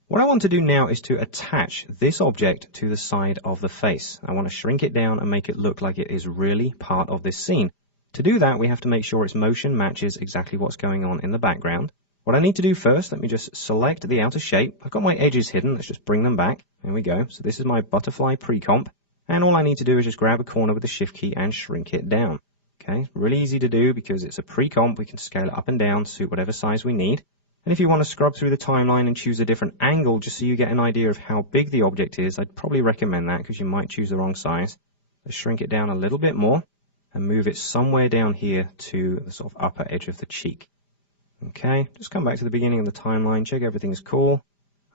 What I want to do now is to attach this object to the side of the face. I want to shrink it down and make it look like it is really part of this scene. To do that, we have to make sure its motion matches exactly what's going on in the background. What I need to do first, let me just select the outer shape. I've got my edges hidden. Let's just bring them back. There we go. So this is my butterfly pre-comp. And all I need to do is just grab a corner with the Shift key and shrink it down. Okay, really easy to do because it's a pre-comp. We can scale it up and down, suit whatever size we need. And if you want to scrub through the timeline and choose a different angle just so you get an idea of how big the object is, I'd probably recommend that because you might choose the wrong size. Let's shrink it down a little bit more and move it somewhere down here to the sort of upper edge of the cheek. Okay, just come back to the beginning of the timeline, check everything's cool.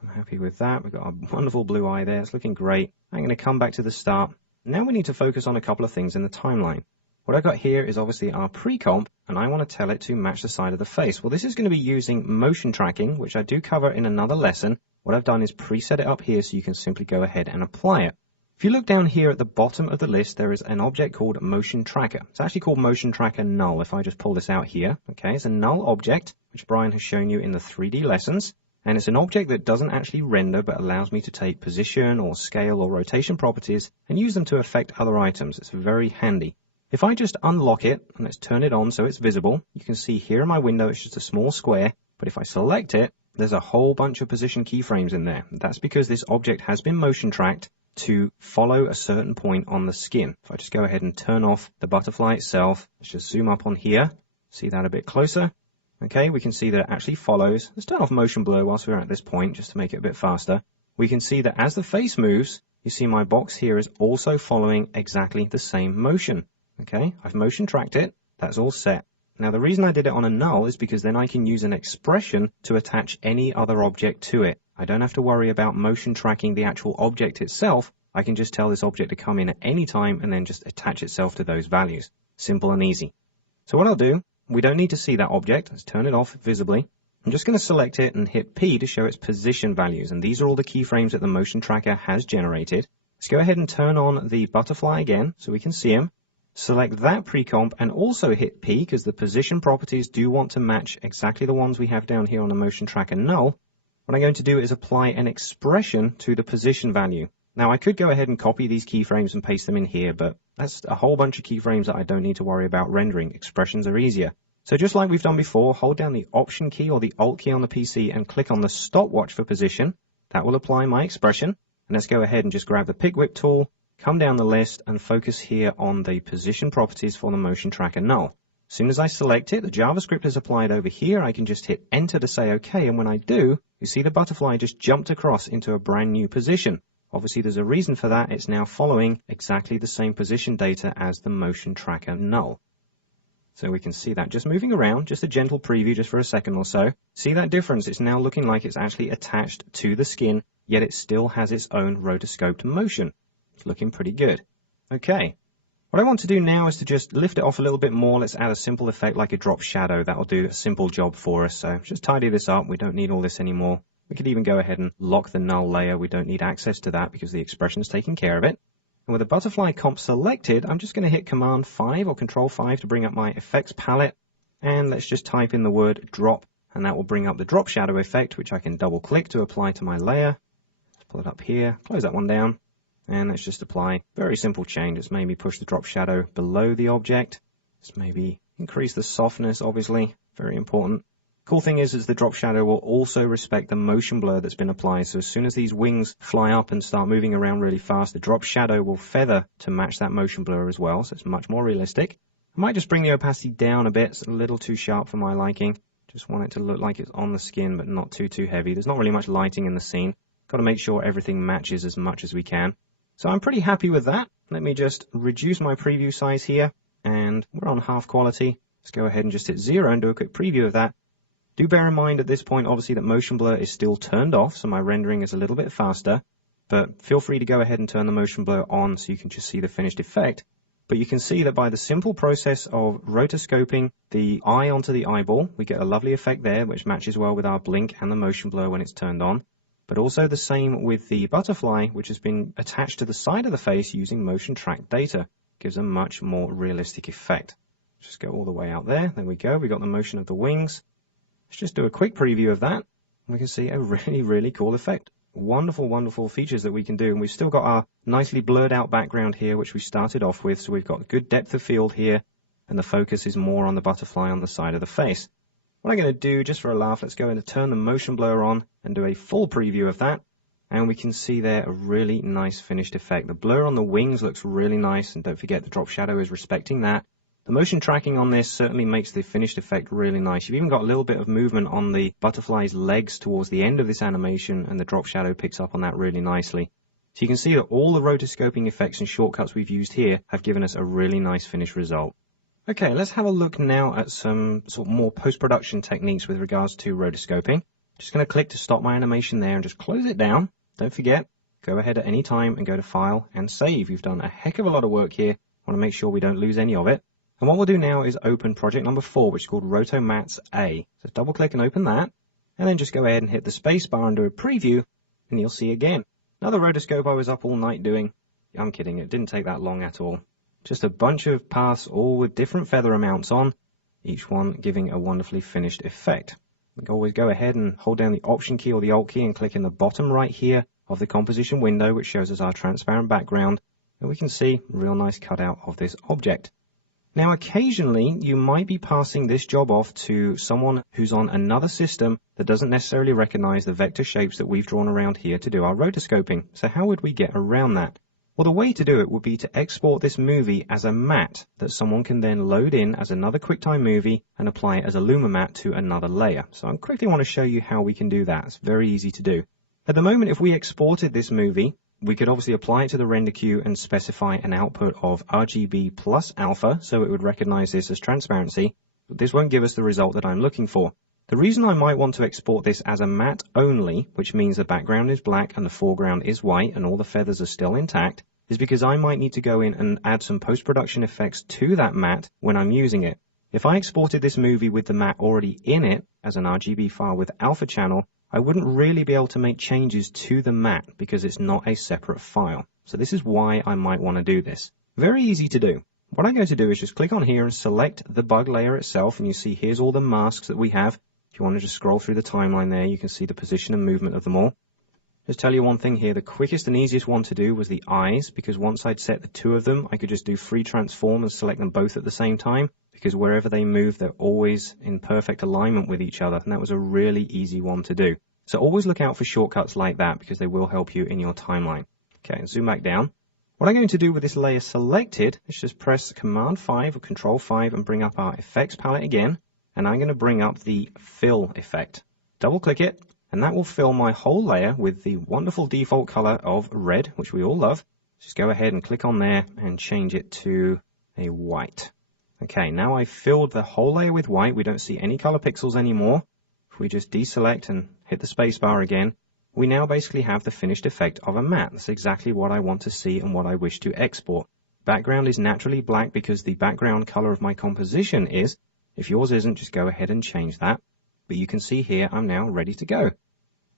I'm happy with that. We've got a wonderful blue eye there. It's looking great. I'm going to come back to the start. Now we need to focus on a couple of things in the timeline. What I've got here is obviously our pre-comp, and I want to tell it to match the side of the face. Well, this is going to be using motion tracking, which I do cover in another lesson. What I've done is preset it up here so you can simply go ahead and apply it. If you look down here at the bottom of the list, there is an object called motion tracker. It's actually called motion tracker null. If I just pull this out here, okay, it's a null object, which Brian has shown you in the 3D lessons. and it's an object that doesn't actually render but allows me to take position or scale or rotation properties and use them to affect other items. It's very handy. If I just unlock it, and let's turn it on so it's visible, you can see here in my window it's just a small square, but if I select it, there's a whole bunch of position keyframes in there. That's because this object has been motion tracked to follow a certain point on the skin. If I just go ahead and turn off the butterfly itself, let's just zoom up on here, see that a bit closer. Okay, we can see that it actually follows. Let's turn off motion blur whilst we're at this point, just to make it a bit faster. We can see that as the face moves, you see my box here is also following exactly the same motion. Okay, I've motion tracked it. That's all set. Now, the reason I did it on a null is because then I can use an expression to attach any other object to it. I don't have to worry about motion tracking the actual object itself. I can just tell this object to come in at any time and then just attach itself to those values. Simple and easy. So what I'll do, we don't need to see that object. Let's turn it off visibly. I'm just going to select it and hit P to show its position values. And these are all the keyframes that the motion tracker has generated. Let's go ahead and turn on the butterfly again so we can see them. Select that pre-comp and also hit P because the position properties do want to match exactly the ones we have down here on the motion tracker null. What I'm going to do is apply an expression to the position value. Now, I could go ahead and copy these keyframes and paste them in here, but that's a whole bunch of keyframes that I don't need to worry about rendering. Expressions are easier. So just like we've done before, hold down the Option key or the Alt key on the PC and click on the stopwatch for position. That will apply my expression. And let's go ahead and just grab the Pick Whip tool, come down the list and focus here on the position properties for the motion tracker null. As soon as I select it, the JavaScript is applied over here. I can just hit Enter to say OK, and when I do, you see the butterfly just jumped across into a brand new position. Obviously, there's a reason for that. It's now following exactly the same position data as the motion tracker null. So we can see that just moving around, just a gentle preview just for a second or so. See that difference? It's now looking like it's actually attached to the skin, yet it still has its own rotoscoped motion. It's looking pretty good. Okay. What I want to do now is to just lift it off a little bit more. Let's add a simple effect like a drop shadow. That'll do a simple job for us. So just tidy this up. We don't need all this anymore. We could even go ahead and lock the null layer. We don't need access to that because the expression is taking care of it. And with the butterfly comp selected, I'm just going to hit Command 5 or Control 5 to bring up my effects palette. And let's just type in the word drop, and that will bring up the drop shadow effect, which I can double click to apply to my layer. Let's pull it up here, close that one down. And let's just apply very simple change. Let's maybe push the drop shadow below the object. Let's maybe increase the softness, obviously, very important. Cool thing is the drop shadow will also respect the motion blur that's been applied. So as soon as these wings fly up and start moving around really fast, the drop shadow will feather to match that motion blur as well. So it's much more realistic. I might just bring the opacity down a bit. It's a little too sharp for my liking. Just want it to look like it's on the skin, but not too heavy. There's not really much lighting in the scene. Got to make sure everything matches as much as we can. So I'm pretty happy with that. Let me just reduce my preview size here, and we're on half quality. Let's go ahead and just hit 0 and do a quick preview of that. Do bear in mind at this point, obviously, that motion blur is still turned off, so my rendering is a little bit faster. But feel free to go ahead and turn the motion blur on so you can just see the finished effect. But you can see that by the simple process of rotoscoping the eye onto the eyeball, we get a lovely effect there, which matches well with our blink and the motion blur when it's turned on. But also the same with the butterfly, which has been attached to the side of the face using motion track data. Gives a much more realistic effect. Just go all the way out there. There we go. We got the motion of the wings. Let's just do a quick preview of that. We can see a really cool effect. Wonderful features that we can do. And we've still got our nicely blurred out background here, which we started off with. So we've got good depth of field here, and the focus is more on the butterfly on the side of the face. What I'm going to do, just for a laugh, let's go in and turn the motion blur on and do a full preview of that. And we can see there a really nice finished effect. The blur on the wings looks really nice, and don't forget the drop shadow is respecting that. The motion tracking on this certainly makes the finished effect really nice. You've even got a little bit of movement on the butterfly's legs towards the end of this animation, and the drop shadow picks up on that really nicely. So you can see that all the rotoscoping effects and shortcuts we've used here have given us a really nice finished result. Okay, let's have a look now at some sort of more post-production techniques with regards to rotoscoping. Just going to click to stop my animation there and just close it down. Don't forget, go ahead at any time and go to File and Save. You've done a heck of a lot of work here. I want to make sure we don't lose any of it. And what we'll do now is open project number 4, which is called Rotomats A. So double click and open that, and then just go ahead and hit the space bar and do a preview, and you'll see again. Another rotoscope I was up all night doing. I'm kidding, it didn't take that long at all. Just a bunch of paths, all with different feather amounts on, each one giving a wonderfully finished effect. We can always go ahead and hold down the Option key or the Alt key and click in the bottom right here of the composition window, which shows us our transparent background, and we can see a real nice cutout of this object. Now, occasionally, you might be passing this job off to someone who's on another system that doesn't necessarily recognize the vector shapes that we've drawn around here to do our rotoscoping. So how would we get around that? Well, the way to do it would be to export this movie as a matte that someone can then load in as another QuickTime movie and apply it as a Luma matte to another layer. So I quickly want to show you how we can do that. It's very easy to do. At the moment, if we exported this movie, we could obviously apply it to the render queue and specify an output of RGB plus alpha, so it would recognize this as transparency, but this won't give us the result that I'm looking for. The reason I might want to export this as a matte only, which means the background is black and the foreground is white and all the feathers are still intact, is because I might need to go in and add some post-production effects to that matte when I'm using it. If I exported this movie with the matte already in it as an RGB file with alpha channel, I wouldn't really be able to make changes to the matte because it's not a separate file. So this is why I might want to do this. Very easy to do. What I'm going to do is just click on here and select the bug layer itself, and you see here's all the masks that we have. If you want to just scroll through the timeline there, you can see the position and movement of them all. Just tell you one thing here, the quickest and easiest one to do was the eyes, because once I'd set the two of them, I could just do free transform and select them both at the same time, because wherever they move, they're always in perfect alignment with each other, and that was a really easy one to do. So always look out for shortcuts like that, because they will help you in your timeline. Okay, zoom back down. What I'm going to do with this layer selected is just press Command 5 or Control 5 and bring up our effects palette again, and I'm going to bring up the fill effect. Double click it, and that will fill my whole layer with the wonderful default color of red, which we all love. Just go ahead and click on there and change it to a white. Okay, now I've filled the whole layer with white. We don't see any color pixels anymore. If we just deselect and hit the space bar again, we now basically have the finished effect of a matte. That's exactly what I want to see and what I wish to export. Background is naturally black because the background color of my composition is. If yours isn't, just go ahead and change that. But you can see here I'm now ready to go.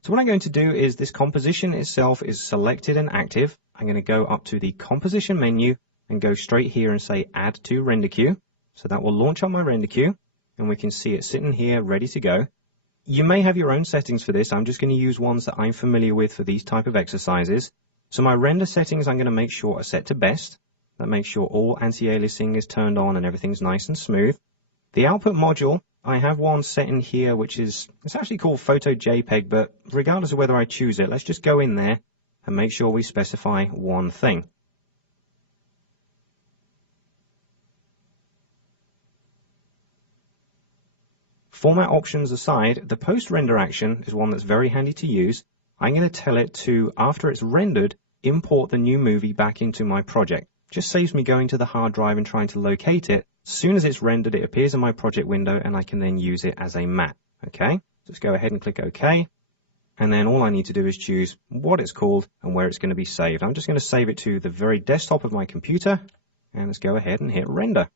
So what I'm going to do is this composition itself is selected and active. I'm going to go up to the composition menu and go straight here and say add to render queue. So that will launch up my render queue, and we can see it sitting here ready to go. You may have your own settings for this. I'm just going to use ones that I'm familiar with for these type of exercises. So my render settings I'm going to make sure are set to best. That makes sure all anti-aliasing is turned on and everything's nice and smooth. The output module, I have one set in here which is, it's actually called Photo JPEG, but regardless of whether I choose it, let's just go in there and make sure we specify one thing. Format options aside, the post-render action is one that's very handy to use. I'm going to tell it to, after it's rendered, import the new movie back into my project. Just saves me going to the hard drive and trying to locate it. As soon as it's rendered, it appears in my project window and I can then use it as a matte. Okay, just go ahead and click OK. And then all I need to do is choose what it's called and where it's going to be saved. I'm just going to save it to the very desktop of my computer. And let's go ahead and hit render.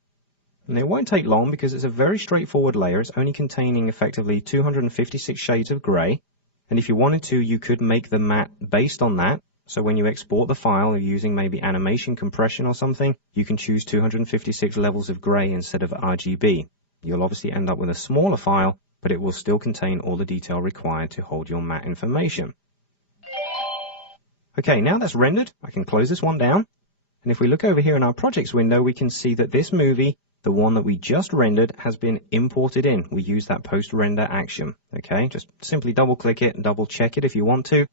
And it won't take long because it's a very straightforward layer. It's only containing effectively 256 shades of gray. And if you wanted to, you could make the matte based on that. So when you export the file using maybe animation compression or something, you can choose 256 levels of gray instead of RGB. You'll obviously end up with a smaller file, but it will still contain all the detail required to hold your matte information. Okay, now that's rendered, I can close this one down. And if we look over here in our projects window, we can see that this movie, the one that we just rendered, has been imported in. We use that post-render action. Okay, just simply double click it and double check it if you want to.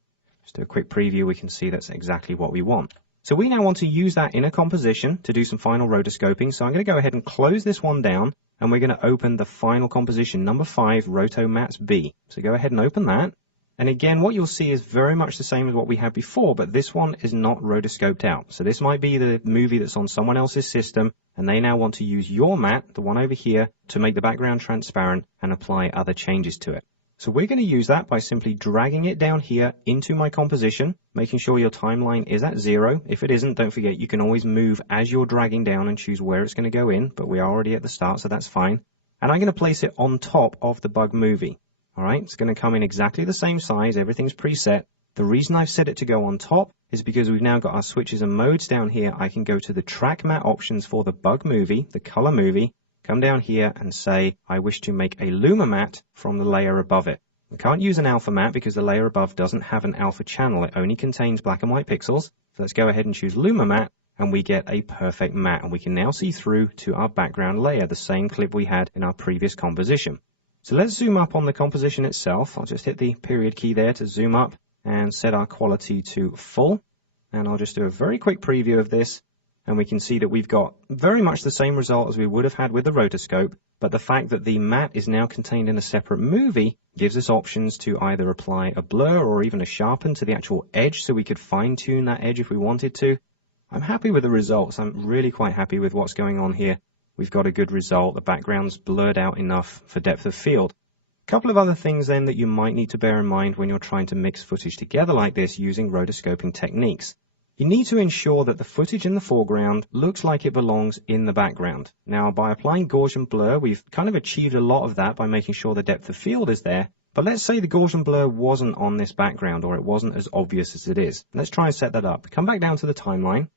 Just do a quick preview, we can see that's exactly what we want. So we now want to use that in a composition to do some final rotoscoping. So I'm going to go ahead and close this one down, and we're going to open the final composition, number 5, Roto Mattes B. So go ahead and open that. And again, what you'll see is very much the same as what we had before, but this one is not rotoscoped out. So this might be the movie that's on someone else's system, and they now want to use your matte, the one over here, to make the background transparent and apply other changes to it. So we're going to use that by simply dragging it down here into my composition, making sure your timeline is at 0. If it isn't, don't forget you can always move as you're dragging down and choose where it's going to go in, but we are already at the start, so that's fine. And I'm going to place it on top of the bug movie. All right, it's going to come in exactly the same size. Everything's preset. The reason I've set it to go on top is because we've now got our switches and modes down here. I can go to the track matte options for the bug movie, the color movie, come down here and say, I wish to make a luma matte from the layer above it. We can't use an alpha matte because the layer above doesn't have an alpha channel. It only contains black and white pixels. So let's go ahead and choose luma matte, and we get a perfect matte. And we can now see through to our background layer, the same clip we had in our previous composition. So let's zoom up on the composition itself. I'll just hit the period key there to zoom up and set our quality to full. And I'll just do a very quick preview of this. And we can see that we've got very much the same result as we would have had with the rotoscope, but the fact that the matte is now contained in a separate movie gives us options to either apply a blur or even a sharpen to the actual edge so we could fine-tune that edge if we wanted to. I'm happy with the results. I'm really quite happy with what's going on here. We've got a good result. The background's blurred out enough for depth of field. A couple of other things then that you might need to bear in mind when you're trying to mix footage together like this using rotoscoping techniques. You need to ensure that the footage in the foreground looks like it belongs in the background. Now, by applying Gaussian blur, we've kind of achieved a lot of that by making sure the depth of field is there. But let's say the Gaussian blur wasn't on this background, or it wasn't as obvious as it is. Let's try and set that up. Come back down to the timeline,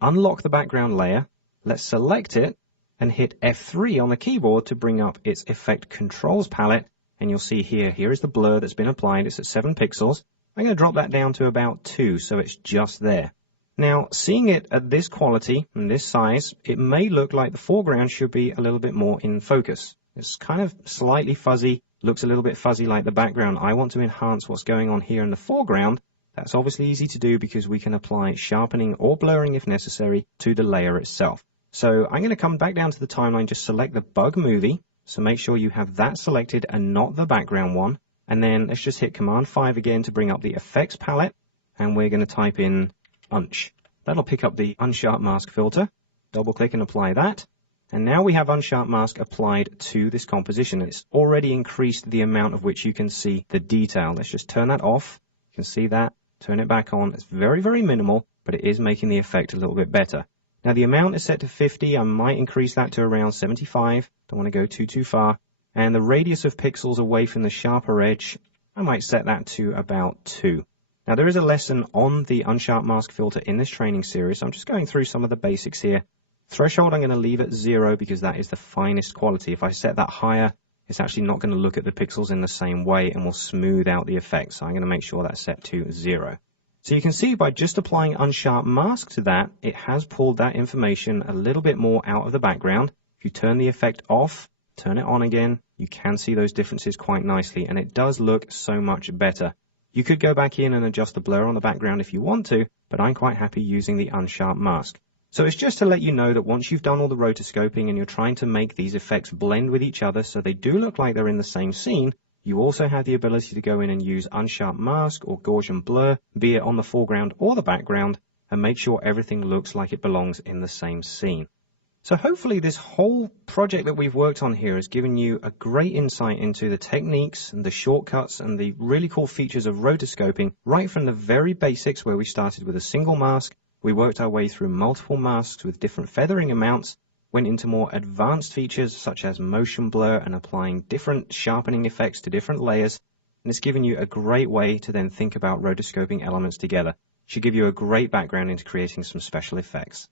unlock the background layer, let's select it, and hit F3 on the keyboard to bring up its effect controls palette. And you'll see here is the blur that's been applied. It's at 7 pixels. I'm going to drop that down to about 2, so it's just there. Now, seeing it at this quality and this size, it may look like the foreground should be a little bit more in focus. It's kind of slightly fuzzy, looks a little bit fuzzy like the background. I want to enhance what's going on here in the foreground. That's obviously easy to do because we can apply sharpening or blurring if necessary to the layer itself. So I'm going to come back down to the timeline, just select the bug movie. So make sure you have that selected and not the background one. And then let's just hit Command 5 again to bring up the effects palette. And we're going to type in Unch. That'll pick up the unsharp mask filter. Double click and apply that. And now we have unsharp mask applied to this composition. It's already increased the amount of which you can see the detail. Let's just turn that off. You can see that. Turn it back on. It's very, very minimal, but it is making the effect a little bit better. Now the amount is set to 50. I might increase that to around 75. Don't want to go too far. And the radius of pixels away from the sharper edge, I might set that to about 2. Now there is a lesson on the unsharp mask filter in this training series. I'm just going through some of the basics here. Threshold I'm going to leave at 0 because that is the finest quality. If I set that higher, it's actually not going to look at the pixels in the same way and will smooth out the effect. So I'm going to make sure that's set to 0. So you can see by just applying unsharp mask to that, it has pulled that information a little bit more out of the background. If you turn the effect off, turn it on again, you can see those differences quite nicely, and it does look so much better. You could go back in and adjust the blur on the background if you want to, but I'm quite happy using the unsharp mask. So it's just to let you know that once you've done all the rotoscoping and you're trying to make these effects blend with each other so they do look like they're in the same scene, you also have the ability to go in and use unsharp mask or Gaussian blur, be it on the foreground or the background, and make sure everything looks like it belongs in the same scene. So hopefully this whole project that we've worked on here has given you a great insight into the techniques and the shortcuts and the really cool features of rotoscoping, right from the very basics where we started with a single mask, we worked our way through multiple masks with different feathering amounts, went into more advanced features such as motion blur and applying different sharpening effects to different layers, and it's given you a great way to then think about rotoscoping elements together. It should give you a great background into creating some special effects.